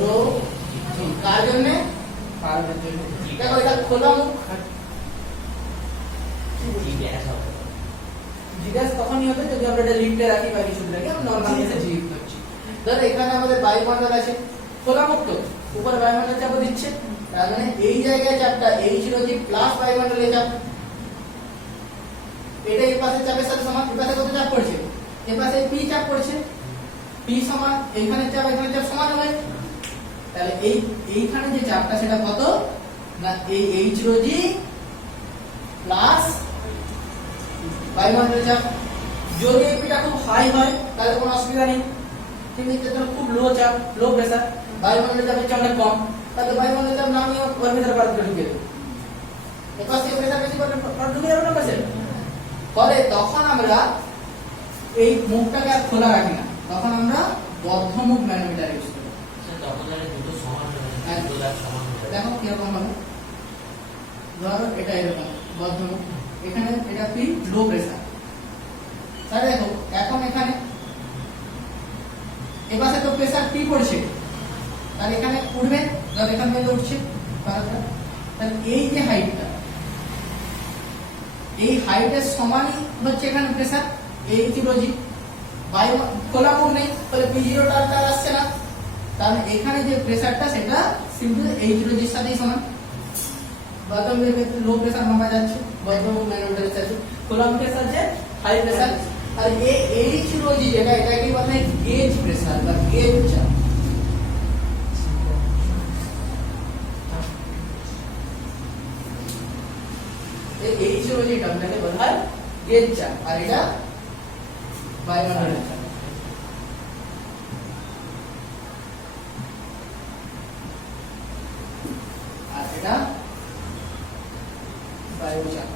রো জি। কার জন্য, পারদের জন্য। দেখো এটা খোলা মুখ, জিজ্ঞাস তখনই হবে যদি আমরা এটা লিফটে রাখি বা কিছু রাখি, আমরা নরমাল কেসে লিফট করছি। ধরো এখানে আমাদের বায়ুমণ্ডল আছে, খোলা মুক্ত, উপরে বায়ুমণ্ডল চাপ দিচ্ছে, তার মানে এই জায়গায় চাপটা এইচ রো জি প্লাস বায়ুমণ্ডলের চাপ, এটা এই পাশের চাপের সাথে সমান। এই পাশে কত চাপ পড়ছে, এই পাশে পি চাপ পড়ছে, পি সমান এখানে চাপ সমান হবে। তাহলে এইখানে যে চাপটা সেটা কত না, এই এইচ রো জি প্লাস বায়ুমণ্ডলের চাপ। যদি এই পিটা খুব হাই হয় তাহলে কোনো অসুবিধা নেই, কিন্তু এটা খুব লো চাপ, লো প্রেসার, বায়ুমণ্ডলের চাপের চেয়ে অনেক কম, তাহলে বায়ুমণ্ডলের চাপ নামিয়ে ওর ভিতরে পারদটা ঢুকে দেবে। এপাশ থেকে প্রেসার বেশি করে পারদ ঢুকে যাবে না পাশে, ফলে তখন আমরা এই মুখটাকে আর খোলা রাখি না, তখন আমরা বদ্ধমুখ ম্যানোমিটার ইউজ করি। স্যার, তখন তাহলে দুটো সমান হয়ে যাবে, হ্যাঁ। দুটো দাগ সমান হয়ে যাবে। দেখো কিরকম হবে, ধরো এটা এরকম বদ্ধমুখ, এখানে এটা কি লো প্রেসার। তাহলে দেখো এখন এখানে এপাশে তো প্রেসার পি পড়ছে, তাহলে এখানে উঠবে, ধর এখান থেকে উঠছে পারাটা, তাহলে এই যে হাইটটা, এই হাইটের সমানই হচ্ছে এখানে প্রেসার। এই জিরোজি বায়ু খোলা মুখ নেই, তাহলে পি জিরোটা আর আসছে না, তাহলে এখানে যে প্রেসারটা সেটা সিম্পল এই জিরোজির সাথেই সমান। বদ্ধমুখের ক্ষেত্রে লো প্রেসার মাপা যাচ্ছে, বদ্ধমুখ ম্যানোমিটারের সাথে খোলা মুখের সাথে হাই প্রেসার। আর এই জিরোজি যেটা, এটাকে বলা হয় গেজ প্রেসার বা গেজ চাপ। এই জিরোজি টার্মটাকে বলা হয় গেজ চাপ, আর এটা বায়ুমণ্ডলের চাপ। আর এটা বায়ু চাপ।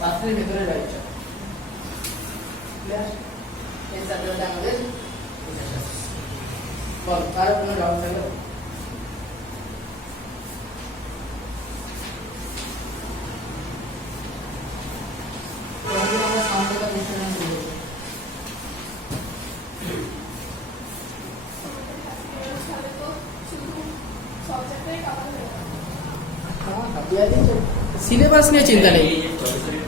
পাত্রের ভেতরে বায়ু চাপ। ক্লিয়ার? এই সাবজেক্টটা আমাদের বল, তার কোনো ডাউট থাকলে আমরা সামনেটা বিশ্লেষণ করব। তাহলে তো শুধু সাবজেক্টটাই কাভার হয়ে যাবে। সিলেবাস নিয়ে চিন্তা নেই। এই যে সরাসরি